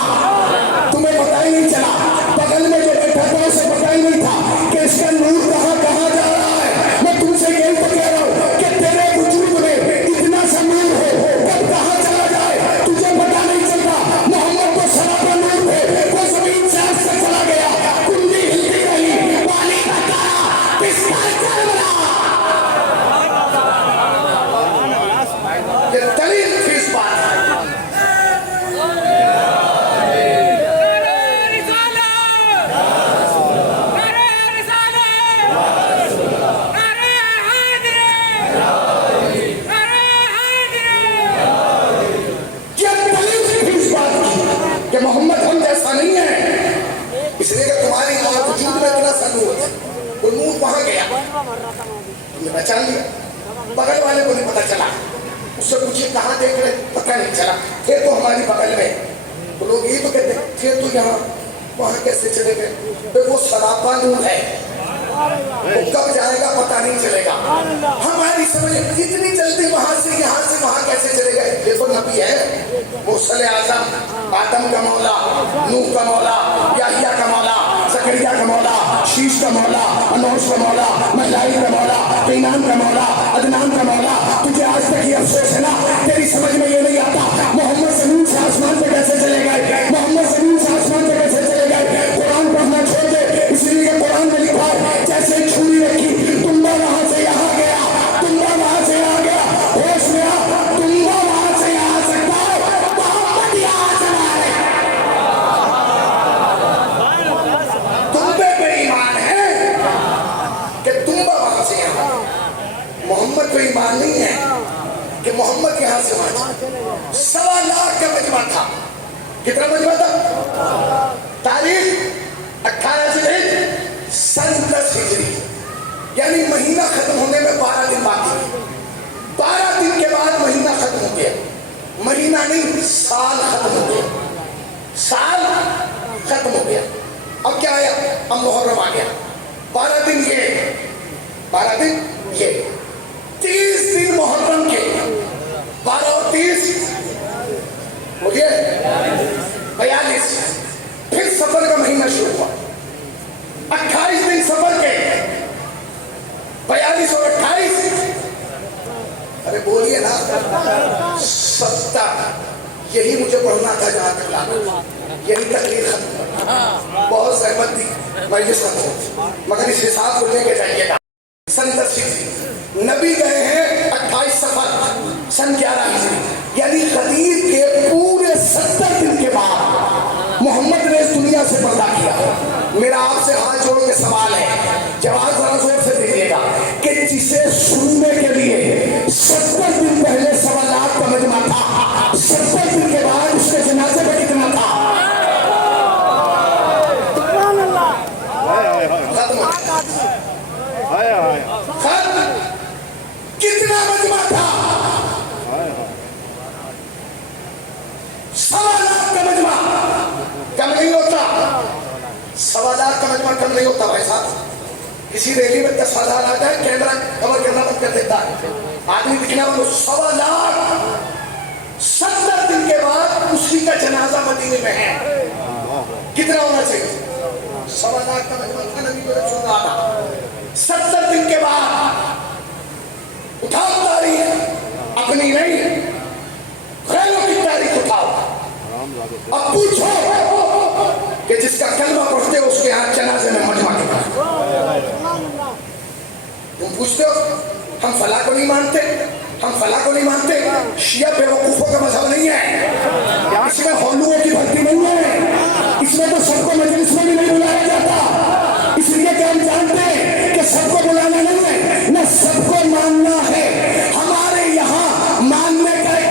تمہیں پتہ ہی نہیں چلا. بغل میں جو بیٹھا تھا اسے پتہ ہی نہیں تھا کہ اس کا نور کہاں کہاں جا رہا ہے. میں تم سے یہی تو کہہ رہا ہوں کہ تیرے وجود میں اتنا سا نور ہے, کب کہاں چلا جائے تجھے پتہ نہیں چلتا. محمد تو سراپا نور ہے, وہ زمین سے آج سے چلا گیا, کنڈی ہلتی رہی, پانی کا تارا پسکا چل رہا. یہ دلیل کس بات ہے؟ محمد ہم جیسا نہیں ہے, اس لیے کہ تمہاری وجود میں اتنا سا نور ہے. وہ نور وہاں گیا, تم نے پہچان لیا. بغل والے کو نہیں پتا چلا, اس سے پوچھے کہاں دیکھ رہے, پتہ نہیں چلا. تھے تو ہماری بغل میں. وہ لوگ یہ تو کہتے ہیں تھے تو یہاں, وہاں کیسے چلے گئے؟ وہ سراپا نور ہے, وہ کب جائے گا پتہ نہیں چلے گا. ہماری سمجھ اتنی جلدی وہاں سے یہاں سے وہاں کیسے چلے گئے؟ یہ تو نبی ہے, مرسل اعظم, آدم کا مولا, نوح کا مولا, یحییٰ کا مولا, زکریا کا مولا, شیش کا مولا, انوش کا مولا, مہلائی کا مولا, قینان کا مولا, عدنان کا مولا. تجھے آج تک یہ افسوس ہے نا, تیری سمجھ میں یہ نہیں آتا محمد زمین سے آسمان پہ کیسے چلے گئے, محمد زمین سے آسمان پہ کیسے چلے گئے. قرآن پڑھنا چھوڑ دے, اس لیے کہ قرآن میں لکھا ہے جیسے چھری رکھی, تمبا وہاں سے یہاں گیا, تمبا وہاں سے یہاں گیا. ہوش میں آ, تمبا وہاں سے یہاں آ سکتا ہے, محمد یہاں چلا ہے. تمبے پہ ایمان ہے کہ تمبا وہاں سے یہاں, محمد پہ ایمان نہیں ہے کہ محمد یہاں سے وہاں. 1.25 لاکھ کا مجمع تھا. کتنا مجمع تھا؟ تاریخ 18 ذوالحجہ سن 10 ہجری, یعنی مہینہ ختم ہونے میں 12 دن باقی. 12 دن کے بعد مہینہ ختم ہو گیا. مہینہ نہیں, سال ختم ہو گیا. سال ختم ہو گیا. اب کیا آیا؟ اب محرم آ گیا. 12 دن یہ, 12 دن یہ, 30 دن محرم کے. 12 اور 30 ہو گئے 42. پھر سفر کا مہینہ شروع ہوا. 28 دن سفر کے, 42 اور 28, ارے بولیے نا, 70. یہی مجھے پڑھنا تھا جہاں تک لانا, یہی تقریر ختم. بہت زحمت دی, مجلس ختم ہو, مگر اس حساب کو لے کے جائیے گا. سن 10 ہجری, نبی گئے ہیں 28 سفر سن 11 ہجری, یعنی غدیر کے پورے 70 دن کے بعد محمد نے اس دنیا سے پردہ کیا. میرا آپ سے ہاتھ جوڑ کے سوال ہے, جواب ذرا زور سے دیجیے گا, کہ جسے سننے کے لیے 70 دن پہلے 1.25 لاکھ کا مجمع تھا, 70 دن کے بعد اس کے جنازے پہ کتنا تھا؟ ختم ہو گیا. ختم. کتنا مجمع تھا؟ 1.25 لاکھ کا مجمع. کم نہیں ہوتا, 1.25 لاکھ کا مجمع کم نہیں ہوتا بھائی صاحب. کسی ریلی میں 10,000 آ جائے, کیمرہ کور کرنا بند کر دیتا ہے, آدمی دکھنا بند. 1.25 لاکھ 70 دن کے بعد اسی کا جنازہ مدینے میں ہے. کتنا ہونا چاہیے؟ 1.25 لاکھ کا مجمع تھا, نبی کو سن رہا تھا. 70 دن کے بعد اٹھاؤ تاریخ, اپنی نہیں غیروں کی تاریخ اٹھاؤ. اب پوچھو کہ جس کا کلمہ پڑھتے ہو اس کے ہاتھ جنازے میں مجمع کے بعد تم پوچھتے ہو ہم فلاں کو نہیں مانتے, ہم فلاں کو نہیں مانتے. شیعہ بیوقوفوں کا مذہب نہیں ہے, اس میں ہولوؤں کی بھرتی نہیں ہے, اس میں تو سب کو مجلس میں بھی نہیں بلایا جاتا. اس لیے کہ ہم جانتے ہیں کہ سب کو بلانا نہیں ہے, نہ سب کو ماننا ہے. ہمارے یہاں ماننے کا ایک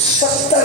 70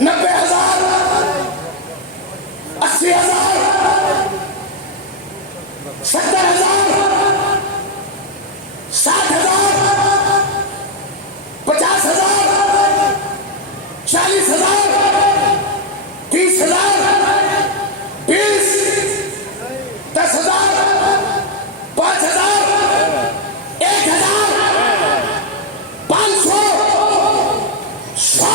90,000 80,000 70,000 60,000 50,000 40,000 30,000 20 10,000 5,000 1,000 500 100।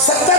70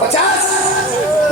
50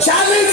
40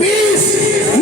20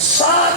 7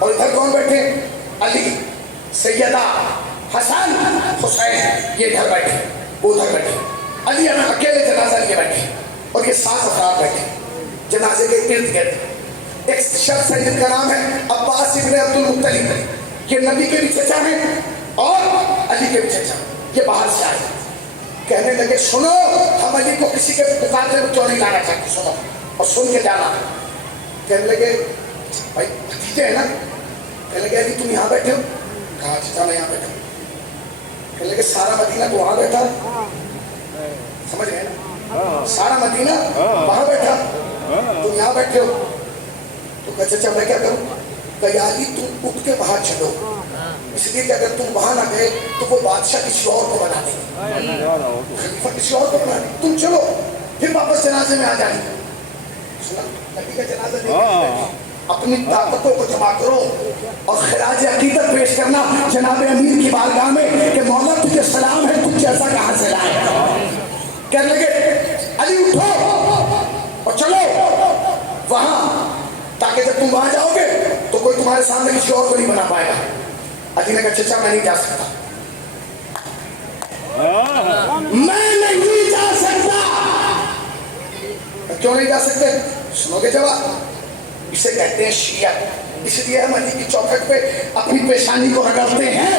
اور ادھر کون بیٹھے؟ علی، سیدہ، حسن، حسین، یہ ادھر بیٹھے، وہ ادھر بیٹھے، علی اکیلے جنازہ لیے بیٹھے، اور یہ 7 افراد بیٹھے جنازے کے ارد گرد۔ ایک شخص ہے جن کا نام ہے عباس ابن عبد المطلب، یہ نبی کے بھی چچا ہیں اور علی کے بھی چچا، یہ باہر سے آئے، کہنے لگے سنو، ہم علی کو کسی کے مقابلے میں کیوں نہیں لانا چاہتے، سنو اور سن کے جانا۔ کہنے لگے بھائی بھتیجے ہیں نا، کہنے لگے علی تم یہاں بیٹھے ہو؟ کہا چچا میں یہاں بیٹھا ہوں۔ کہنے لگے سارا مدینہ تو وہاں بیٹھا، سمجھ گئے نا، سارا مدینہ وہاں بیٹھا، تم یہاں بیٹھے ہو۔ تو کہا چچا میں کیا کروں؟ کہا علی تم اٹھ کے وہاں چلو، اس لیے کہ اگر تم وہاں نہ گئے تو وہ بادشاہ کسی اور کو بنا دیں گے، خلیفہ کسی اور کو بنا دیں گے، تم چلو پھر واپس جنازے میں آ جائیں گے۔ سنا نبی کا جنازہ دیکھیں، اپنی طاقتوں کو جمع کرو اور خراج عقیدت پیش کرنا جناب امیر کی بارگاہ میں کہ مولا تجھے سلام ہے، تجھ جیسا کہاں سے لائے۔ کہنے لگے علی اٹھو اور چلو وہاں، تاکہ جب تم وہاں جاؤ گے تو کوئی تمہارے سامنے کسی اور کو نہیں بنا پائے گا۔ علی نے کہا چچا میں نہیں جا سکتا، میں نہیں جا سکتا۔ کیوں نہیں جا سکتے؟ سنو گے جواب، اسے کہتے ہیں شیعہ، اس لیے ہم علی کی چوکھٹ پہ اپنی پیشانی کو رگڑتے ہیں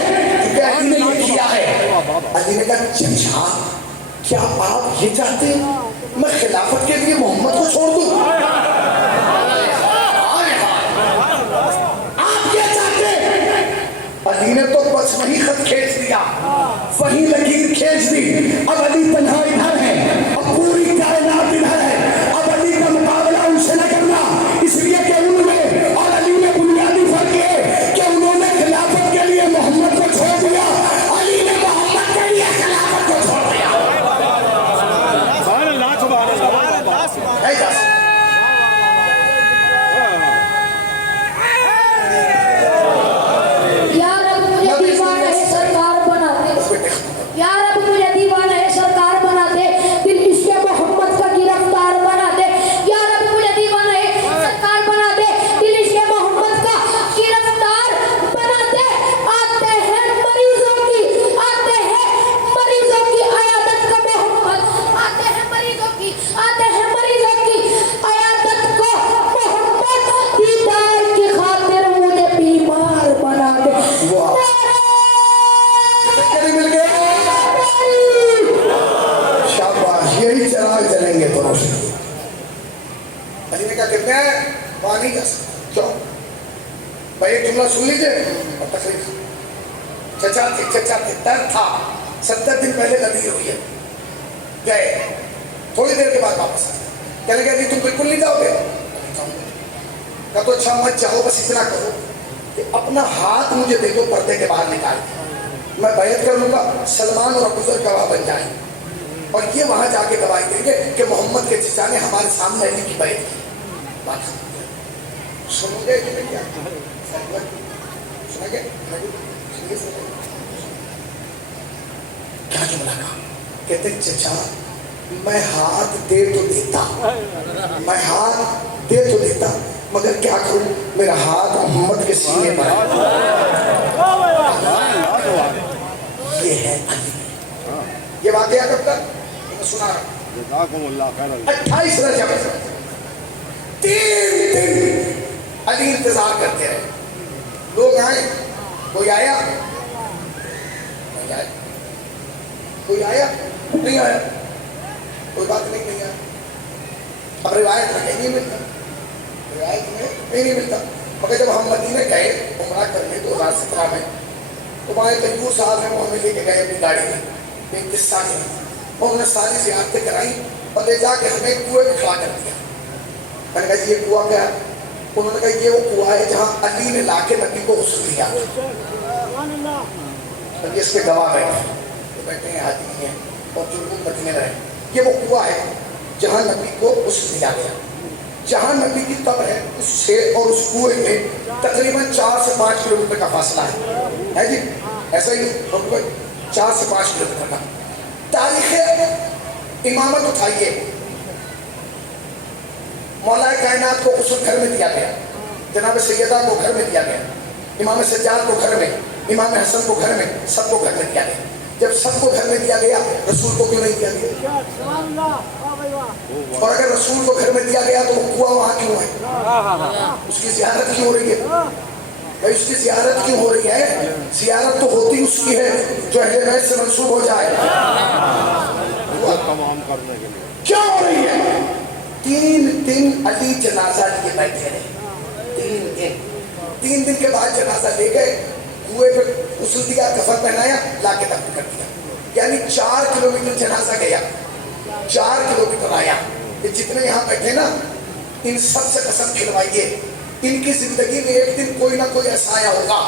کیونکہ علی نے یہ کیا ہے۔ علی نے کہا چچا کیا آپ یہ چاہتے ہیں میں خلافت کے لیے محمد کو چھوڑ دوں؟ آپ یہ چاہتے ہیں؟ علی نے تو بس وہی خط کھینچ دیا، وہی لکیر کھینچ دی، اب علی تنہا ادھر ہے، اب پوری کائنات ادھر ہے، اب علی کا مقابلہ ان سے نہ کرنا، اس لیے کہ ان میں اور علی میں بنیادی فرق ہے کہ انہوں نے خلافت کے لیے محمد کو چھوڑ دیا، علی نے محمد کے لیے خلافت کو چھوڑ دیا۔ ہے جا سکتا یار اب مجھے دیوانہ ہے سرکار بنا دے، یار اب مجھے دیوانہ ہے سرکار بنا دے، دل عشق محمد کا گرفتار بنا دے، یار اب مجھے دیوانہ ہے سرکار بنا دے، دل عشق محمد کا گرفتار بنا دے۔ آتے ہیں مریضوں کی عیادت کا محمد، آتے ہیں مریضوں کی عیادت کو محمد، دیدار کی خاطر مجھے بیمار بنا دے۔ مل گیا، شاباش، یہی چراغ جلیں گے تو روشنی۔ علی نے کہا کہتے ہیں وہاں نہیں جا سکتا، کیوں؟ بھائی ایک جملہ سن لیجیے اور تکلیف۔ چچا تھے، درد تھا، 70 دن پہلے نبی ہوئی ہے، گئے تھوڑی دیر کے بعد واپس آئے، کہنے لگے تم بالکل نہیں جاؤ گے؟ کہا تو اچھا مت جاؤ، بس اتنا کرو کہ اپنا ہاتھ مجھے دے دو پردے کے باہر نکال کے، میں بیعت کر لوں گا، سلمان اور ابوذر گواہ بن جائیں، اور یہ وہاں جا کے گواہی دیں گے کہ محمد کے چچا نے ہمارے سامنے علی کی بیعت کی۔ بات سنو گے کہ کیا سنا گے؟ کیا جملہ کہا؟ کہتے چچا میں ہاتھ دے تو دیتا، میں ہاتھ دے تو دیتا، مگر کیا کروں میرا ہاتھ محمد کے سینے پر ہے۔ یہ ہے علی۔ یہ واقعہ کب تک میں سنا رہا ہوں 28 رجب، 3 دن علی انتظار کرتے رہے، لوگ آئے، کوئی آیا کوئی آیا نہیں آیا، کوئی بات نہیں آیا۔ اب روایت میں نہیں ملتا، روایت میں نہیں ملتا، مگر جب ہم مدینے گئے عمرہ کرنے 2017 میں، تو وہاں ایک حضور صاحب ہیں، وہ ہمیں لے کے گئے اپنی گاڑی میں، ایک قصہ میں، اور انہوں نے ساری زیارتیں کرائیں اور لے جا کے ہمیں کنویں میں کھڑا کر دیا۔ میں نے کہا یہ کنواں کیا؟ انہوں نے کہا یہ وہ کنواں ہے جہاں علی نے لا کے نبی کو غسل دیا، اس پہ گواہ بیٹھے ہیں، حاجی ہیں اور جو لوگ مدینے رہے، یہ وہ کنواں ہے جہاں نبی کو غسل دیا گیا، جہاں نبی کی قبر ہے اس سے اور اس کنویں میں تقریباً 4 سے 5 کلومیٹر کا فاصلہ ہے جی، ایسا ہی 4 سے 5 کلومیٹر کا۔ تاریخ امامت اٹھائیے، مولا کائنات کو غسل گھر میں دیا گیا، جناب سیدہ کو گھر میں دیا گیا, امام سجاد کو گھر میں, امام حسن کو گھر میں, سب کو گھر میں دیا گیا. جب سب کو گھر میں دیا گیا, رسول کو کیوں نہیں دیا گیا؟ اور اگر رسول کو گھر میں دیا گیا تو وہ کنواں وہاں کیوں ہے؟ اس کی زیارت کیوں ہو رہی ہے؟ بھائی اس کی زیارت کیوں ہو رہی ہے؟ زیارت تو ہوتی اس کی ہے جو اہل بیت سے منسوب ہو جائے. تمام کرنے کے لیے کیا ہو رہی ہے؟ 3 دن علی جنازہ لیے بیٹھے رہے. 3 دن کے بعد جنازہ لے گئے, کنویں پہ غسل دیا, کفن پہنایا, لا کے دفن کر دیا. یعنی 4 کلومیٹر جنازہ گیا, 4 کلومیٹر آیا. یہ جتنے یہاں بیٹھے نا, ان سب سے قسم کھلوائیے, ان کی زندگی میں ایک دن کوئی نہ کوئی ایسا آیا ہوگا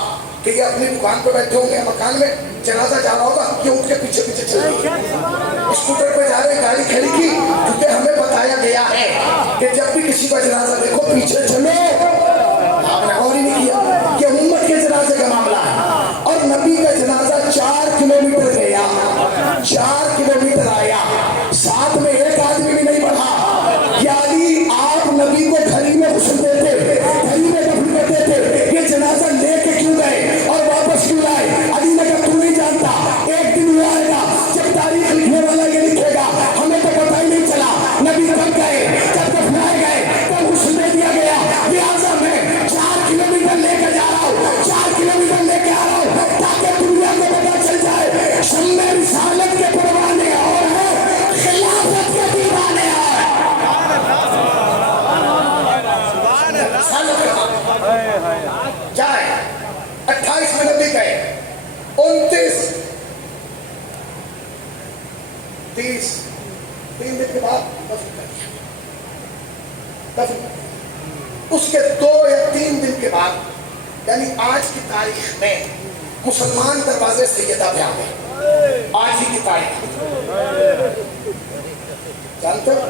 کہ یہ اپنی دکان پہ بیٹھے ہوں گے, مکان میں, جنازہ جا رہا ہوگا, یہ اٹھ کے پیچھے پیچھے چل رہی ہے, اسکوٹر پہ جا رہے, گاڑی کھڑی کی, کیونکہ ہمیں بتایا گیا ہے کہ جب بھی کسی کا جنازہ دیکھو پیچھے چلو. آپ نے غور ہی نہیں کیا کہ امت کے جنازے کا معاملہ ہے, اور نبی کا جنازہ 4 کلومیٹر گیا, 4 کلومیٹر آیا, ساتھ میں ایک آدمی بھی نہیں بڑھا. یعنی آپ نبی کو گھڑی میں غسل دیتے, گھڑی میں دفن کرتے تھے, یہ جنازہ لے کے کیوں گئے اور واپس کیوں آئے؟ علی نے کہا تو نہیں جانتا, ایک دن وہ آئے گا جب تاریخ لکھنے والا یہ لکھے گا, ہمیں تو پتہ ہی نہیں چلا. نبی کب گئے, جب دفنائے گئے تب غسل دے دیا گیا. لہٰذا میں 4 کلومیٹر لے کے جا رہا ہوں, 4 کلومیٹر لے کے آ رہا ہوں, تاکہ دنیا کو پتہ چل جائے شمع رسالت کے پروانے اور ہیں, خلافت کے دیوانے اور جائے. 28 میں نبی گئے, 29 30 3 دن کے بعد دفن کر دیا. دفن اس کے 2 یا 3 دن کے بعد, یعنی آج کی تاریخ میں مسلمان دروازے سیدہ پہ آ گئے. آج ہی کی تاریخ جانتے ہو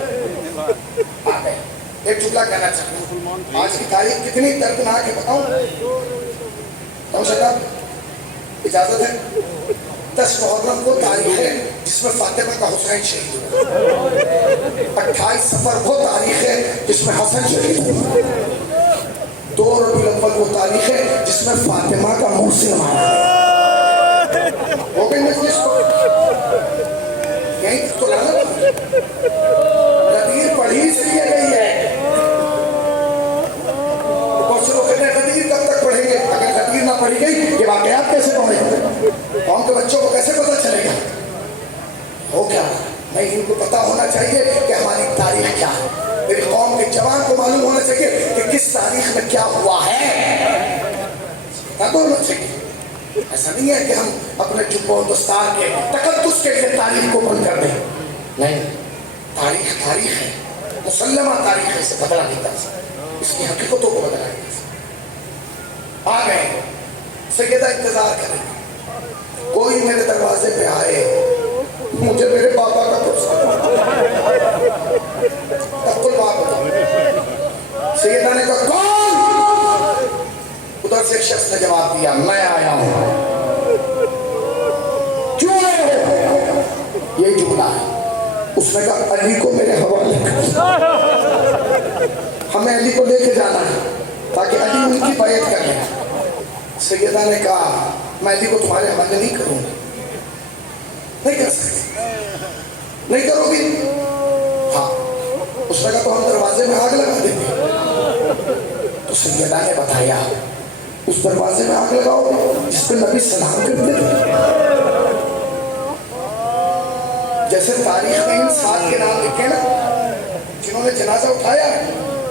آ گئے. ایک جملہ کہنا چاہتا ہوں, آج کی تاریخ کتنی دردناک ہے بتاؤں؟ اجازت ہے؟ 10 محرم کو تاریخ ہے جس میں فاطمہ کا حسین شہید ہوا. 28 صفر وہ تاریخ ہے جس میں حسن شہید ہوا. 2 ربیع الاول وہ تاریخ ہے جس میں فاطمہ کا محسن مارا گیا. ہو گئی مجلس کو یہیں تو لانا غدیر پڑھی اس لیے گئی ہے. بہت سے لوگ کہتے ہیں غدیر کب تک پڑھیں گے؟ اگر غدیر نہ پڑھی گئی یہ واقعات کیسے پڑھیں گے؟ قوم کے بچوں کو کیسے پتہ چلے گا؟ ہو کیا نہیں, ان کو پتہ ہونا چاہیے کہ ہماری تاریخ کیا ہے. میری قوم کے جوان کو معلوم ہونا چاہیے کہ کس تاریخ میں کیا ہوا ہے. پتہ ہونا چاہیے. ایسا نہیں ہے کہ ہم اپنے جبوں دستار کے تقدس کے لیے تاریخ کو بند کر دیں. نہیں, تاریخ تاریخ ہے, مسلمہ تاریخ ہے, اسے بدلا نہیں کر سکتا, اس کی حقیقتوں کو بدلا نہیں کر سکتا. آ گئے, سیدہ انتظار کریں, کوئی میرے دروازے پہ آئے, مجھے میرے پاپا کا تقل بات بتا. سیدہ نے کہا کون؟ ادھر سے ایک شخص نے جواب دیا, میں آیا ہوں. کیوں آئے ہو؟ یہ جملہ ہے. اس نے کہا علی کو میرے حوالے کر, ہمیں علی کو لے کے جانا ہے تاکہ علی ان کی بیعت کر لیں. سیدہ نے کہا میں علی کو تمہارے حوالے نہیں کروں گی. نہیں کر سکتے, نہیں کرو گی؟ ہاں. اس نے کہا تو ہم دروازے میں آگ لگا دیں گے. تو سیدہ نے بتایا اس دروازے میں آگ لگاؤ جس پہ نبی سلام کرتے تھے. جیسے تاریخ میں ان 7 کے نام لکھے نا جنہوں نے جنازہ اٹھایا,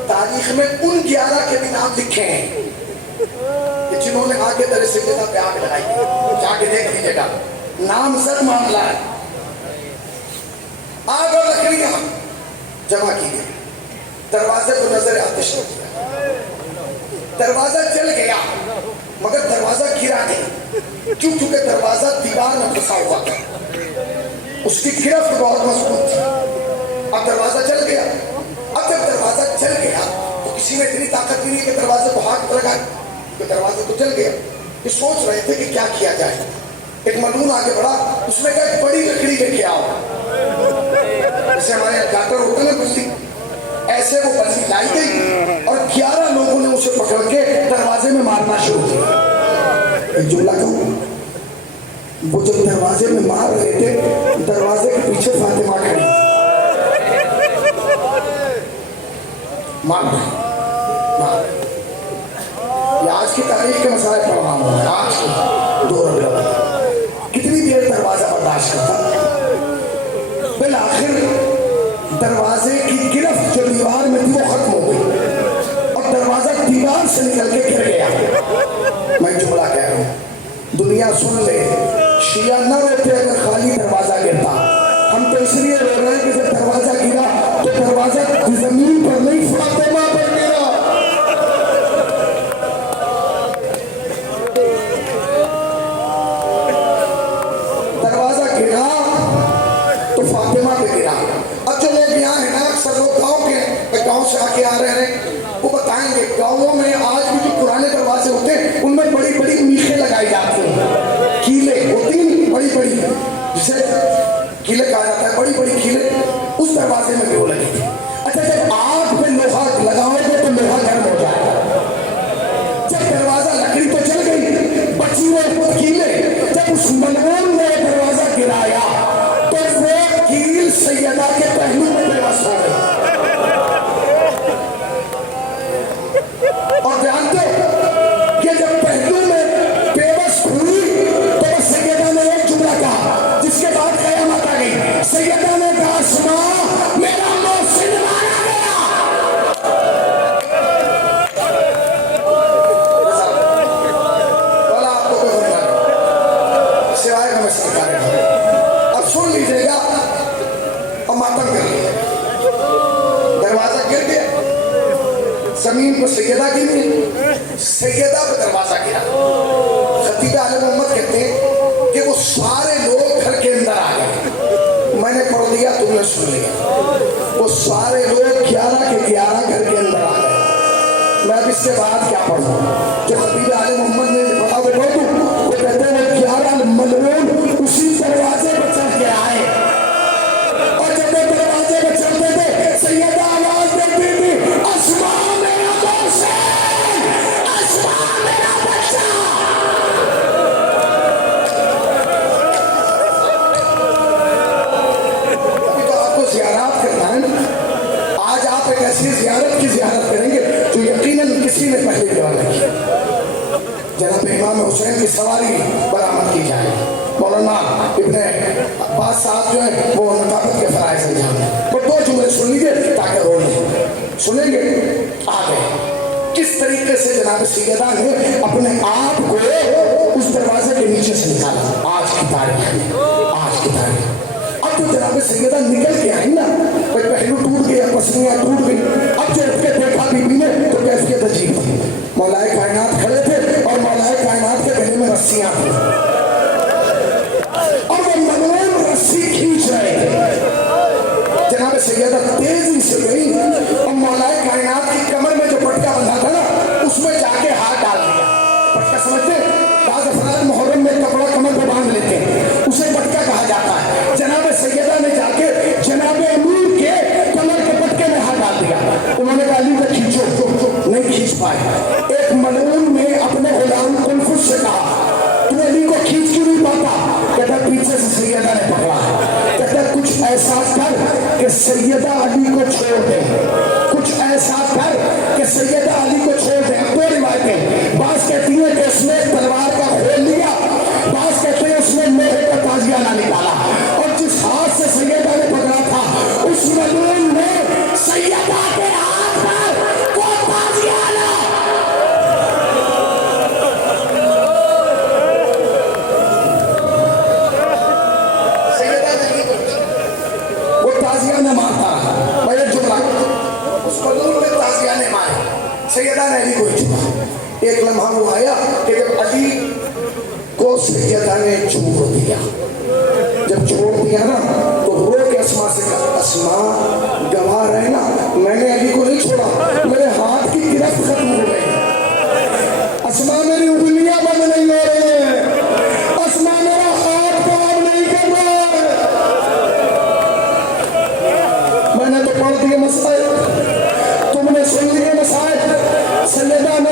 تاریخ میں ان 11 کے بھی نام لکھے ہیں کہ جنہوں نے آگے در سیدہ پہ آگ لگائی. جا کے دیکھ لیجیے گا, نامزد معاملہ ہے. آگ اور لکڑیاں جمع کی گئی, دروازے کو نظر آتش ہو گیا, دروازہ جل گیا مگر دروازہ گرا نہیں. کیونکہ دروازہ دیوار میں پھنسا ہوا تھا, اس کی گرفت بہت مضبوط تھی. اب دروازہ جل گیا. اب جب دروازہ جل گیا تو کسی میں اتنی طاقت نہیں ہے کہ دروازے کو ہاتھ لگائے, کہ دروازہ تو جل گیا. یہ سوچ رہے تھے کہ کیا جائے. ایک ملعون آگے بڑھا, اس نے کہا ایک بڑی لکڑی لے کے آؤ. جیسے ہمارے یہاں گاٹر ہوتا ہے نا بلی, ایسے وہ بلی لائی گئی اور 11 لوگوں نے اسے اسے پکڑ کے دروازے میں مارنا شروع کیا. ایک جملہ کہوں, وہ جب دروازے میں مار رہے تھے, دروازے کے پیچھے فاطمہ کھڑی مار رہے. یہ آج کی تاریخ کے مسائل پڑھ رہا ہوں, آج کے دور میں کتنی دیر دروازہ برداشت کرتا. بالآخر دروازے کی گرفت جو دیوار میں تھی وہ ختم ہو گئی اور دروازہ دیوار سے نکل کے گر گیا. میں جملہ کہہ رہا ہوں, دنیا سن لے, شیعہ نہ رہتے اگر خالی دروازہ گرتا. ہم تو اس لیے رو رہے ہیں کہ جب دروازہ گرا تو دروازہ زمین پر نہیں, فاطمہ پر گرا. دروازہ گرا تو فاطمہ پہ گرا. اب جو لوگ یہاں ہیں نا, اکثر لوگ گاؤں کے, گاؤں سے آ کے آ رہے ہیں, وہ بتائیں گے گاؤں میں آج بھی جو پرانے دروازے ہوتے ہیں ان میں بڑی بڑی میخیں لگائی جاتی ہیں, کیلیں ہوتی ہیں بڑی بڑی, جسے کیلیں کہا جاتا ہے, بڑی بڑی کیلیں اس دروازے میں بھی وہ لگی تھی. اچھا جب آگ میں لوہا لگاؤ گے تو لوہا گرم ہو جائے گا. جب دروازہ لکڑی تو چل گئی, بچی وہ کیلیں, جب اس ملعون نے دروازہ گرایا تو وہ کیل سیدہ کے پہلو میں بے بس ہو گئی. اور جانتے کہ جب پہلو میں بے بس ہوئی تو بس سیدہ نے ایک جملہ کہا جس کے بعد قیامت آ گئی. سیدہ نے کہا, سنا میرا محسن مارا گیا. بولا آپ کو کوئی بندہ نہیں سوائے ہمیں سرکار ہے. اب سن لیجیے گا اور ماتم کر لیجیے. دروازہ گر گیا, زمین پر سیدہ گری, سیدہ پہ دروازہ گرا. خطیب عالم محمد کہتے ہیں کہ وہ سارے لوگ گھر کے اندر آ گئے. میں نے پڑھ دیا, تم نے سن لیا. وہ سارے لوگ 11 کے 11 گھر کے اندر آ گئے. میں اب اس سے بعد کیا پڑھوں, جو خطیب عالم محمد نے پڑھا وہ پڑھ دوں. وہ کہتے ہیں وہ 11 ملعون اسی دروازے پہ چڑھ کے آئے, اور جب وہ دروازے پہ چڑھتے تھے سیدہ آواز دیتی تھی, اسماء میرا محسن, اسماء میرا بچہ. ابھی تو آپ کو زیارات کرنا ہے نا. آج آپ ایک ایسی زیارت کی زیارت کریں گے جو یقیناً کسی نے پہلے جواب نہیں کی. جناب امام حسین کی سواری برآمد کی جائے. مولانا ابن عباس صاحب جو ہے وہ نقابت کے فرائض انجام ہیں. وہ 2 جملے سن لیجیے تاکہ رو لیں. سنیں گے آگے کس طریقے سے جناب سیدہ نے اپنے آپ کو اس دروازے کے نیچے سے نکالا. آج کی تاریخ میں, آج کی تاریخ. اب جو جناب سیدہ نکل کے آئی نا, کوئی پہلو ٹوٹ گیا, پسلیاں ٹوٹ گئی. اب جو اٹھ کے دیکھا بی بی نے تو کیفیت عجیب تھی. مولائے کائنات کھڑے تھے اور مولائے کائنات کے گلے میں رسیاں تھیں اور وہ ملعون رسی کھینچ رہے تھے. جناب سیدہ تیزی سے گئی اور مولائے کائنات کی کمر میں جو پٹکا بندھا تھا نا اس میں جا کے ہاتھ ڈال دیا. پٹکا سمجھتے ہیں, بعض افراد محرم میں کپڑا کمر پہ باندھ لیتے ہیں, اسے پٹکا کہا جاتا ہے. جناب سیدہ نے جا کے جناب امیر کے کمر کے پٹکے میں ہاتھ ڈال دیا. انہوں نے کہا علی کو کھینچو, نہیں کھینچ پائے. ایک ملعون نے اپنے غلام کنفس سے کہا, تو علی کو کھینچ کیوں نہیں پاتا؟ کہتا پیچھے سے سیدہ نے پکڑا. کہتا کچھ ایسا کر کہ سیدہ علی کو چھوڑ دے, کچھ ایسا کر کہ سیدہ علی کو چھوڑ دے. 2 روایتیں, بعض کہتی ہیں کہ اس نے تلوار کا کھول لیا, بعض کہتے ہیں اس نے لوہے کا تازیانہ نکالا, اور جس ہاتھ سے سیدہ نے پکڑا تھا اس ملعون نے سیدہ کے ہاتھ پر وہ تازیانہ مارتا رہا. میں ایک جملہ اس ملعون میں تازیانے مارے, سیدہ نے علی کو چھوڑا. ایک لمحہ وہ آیا کہ جب علی کو سیدہ نے چھوڑ دیا, جب چھوڑ دیا نا تو رو کے اسماء سے کہا, اسماء گواہ رہنا میں نے علی کو نہیں چھوڑا, میرے ہاتھ کی گرفت ختم ہو گئی. اسماء میری انگلیاں بند نہیں ہو رہی ہیں, اسماء میرا ہاتھ کام نہیں کر رہا ہے. میں نے تو پڑھ دیے مسائل, تم نے سن لیے مسائل. سیدہ نے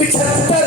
75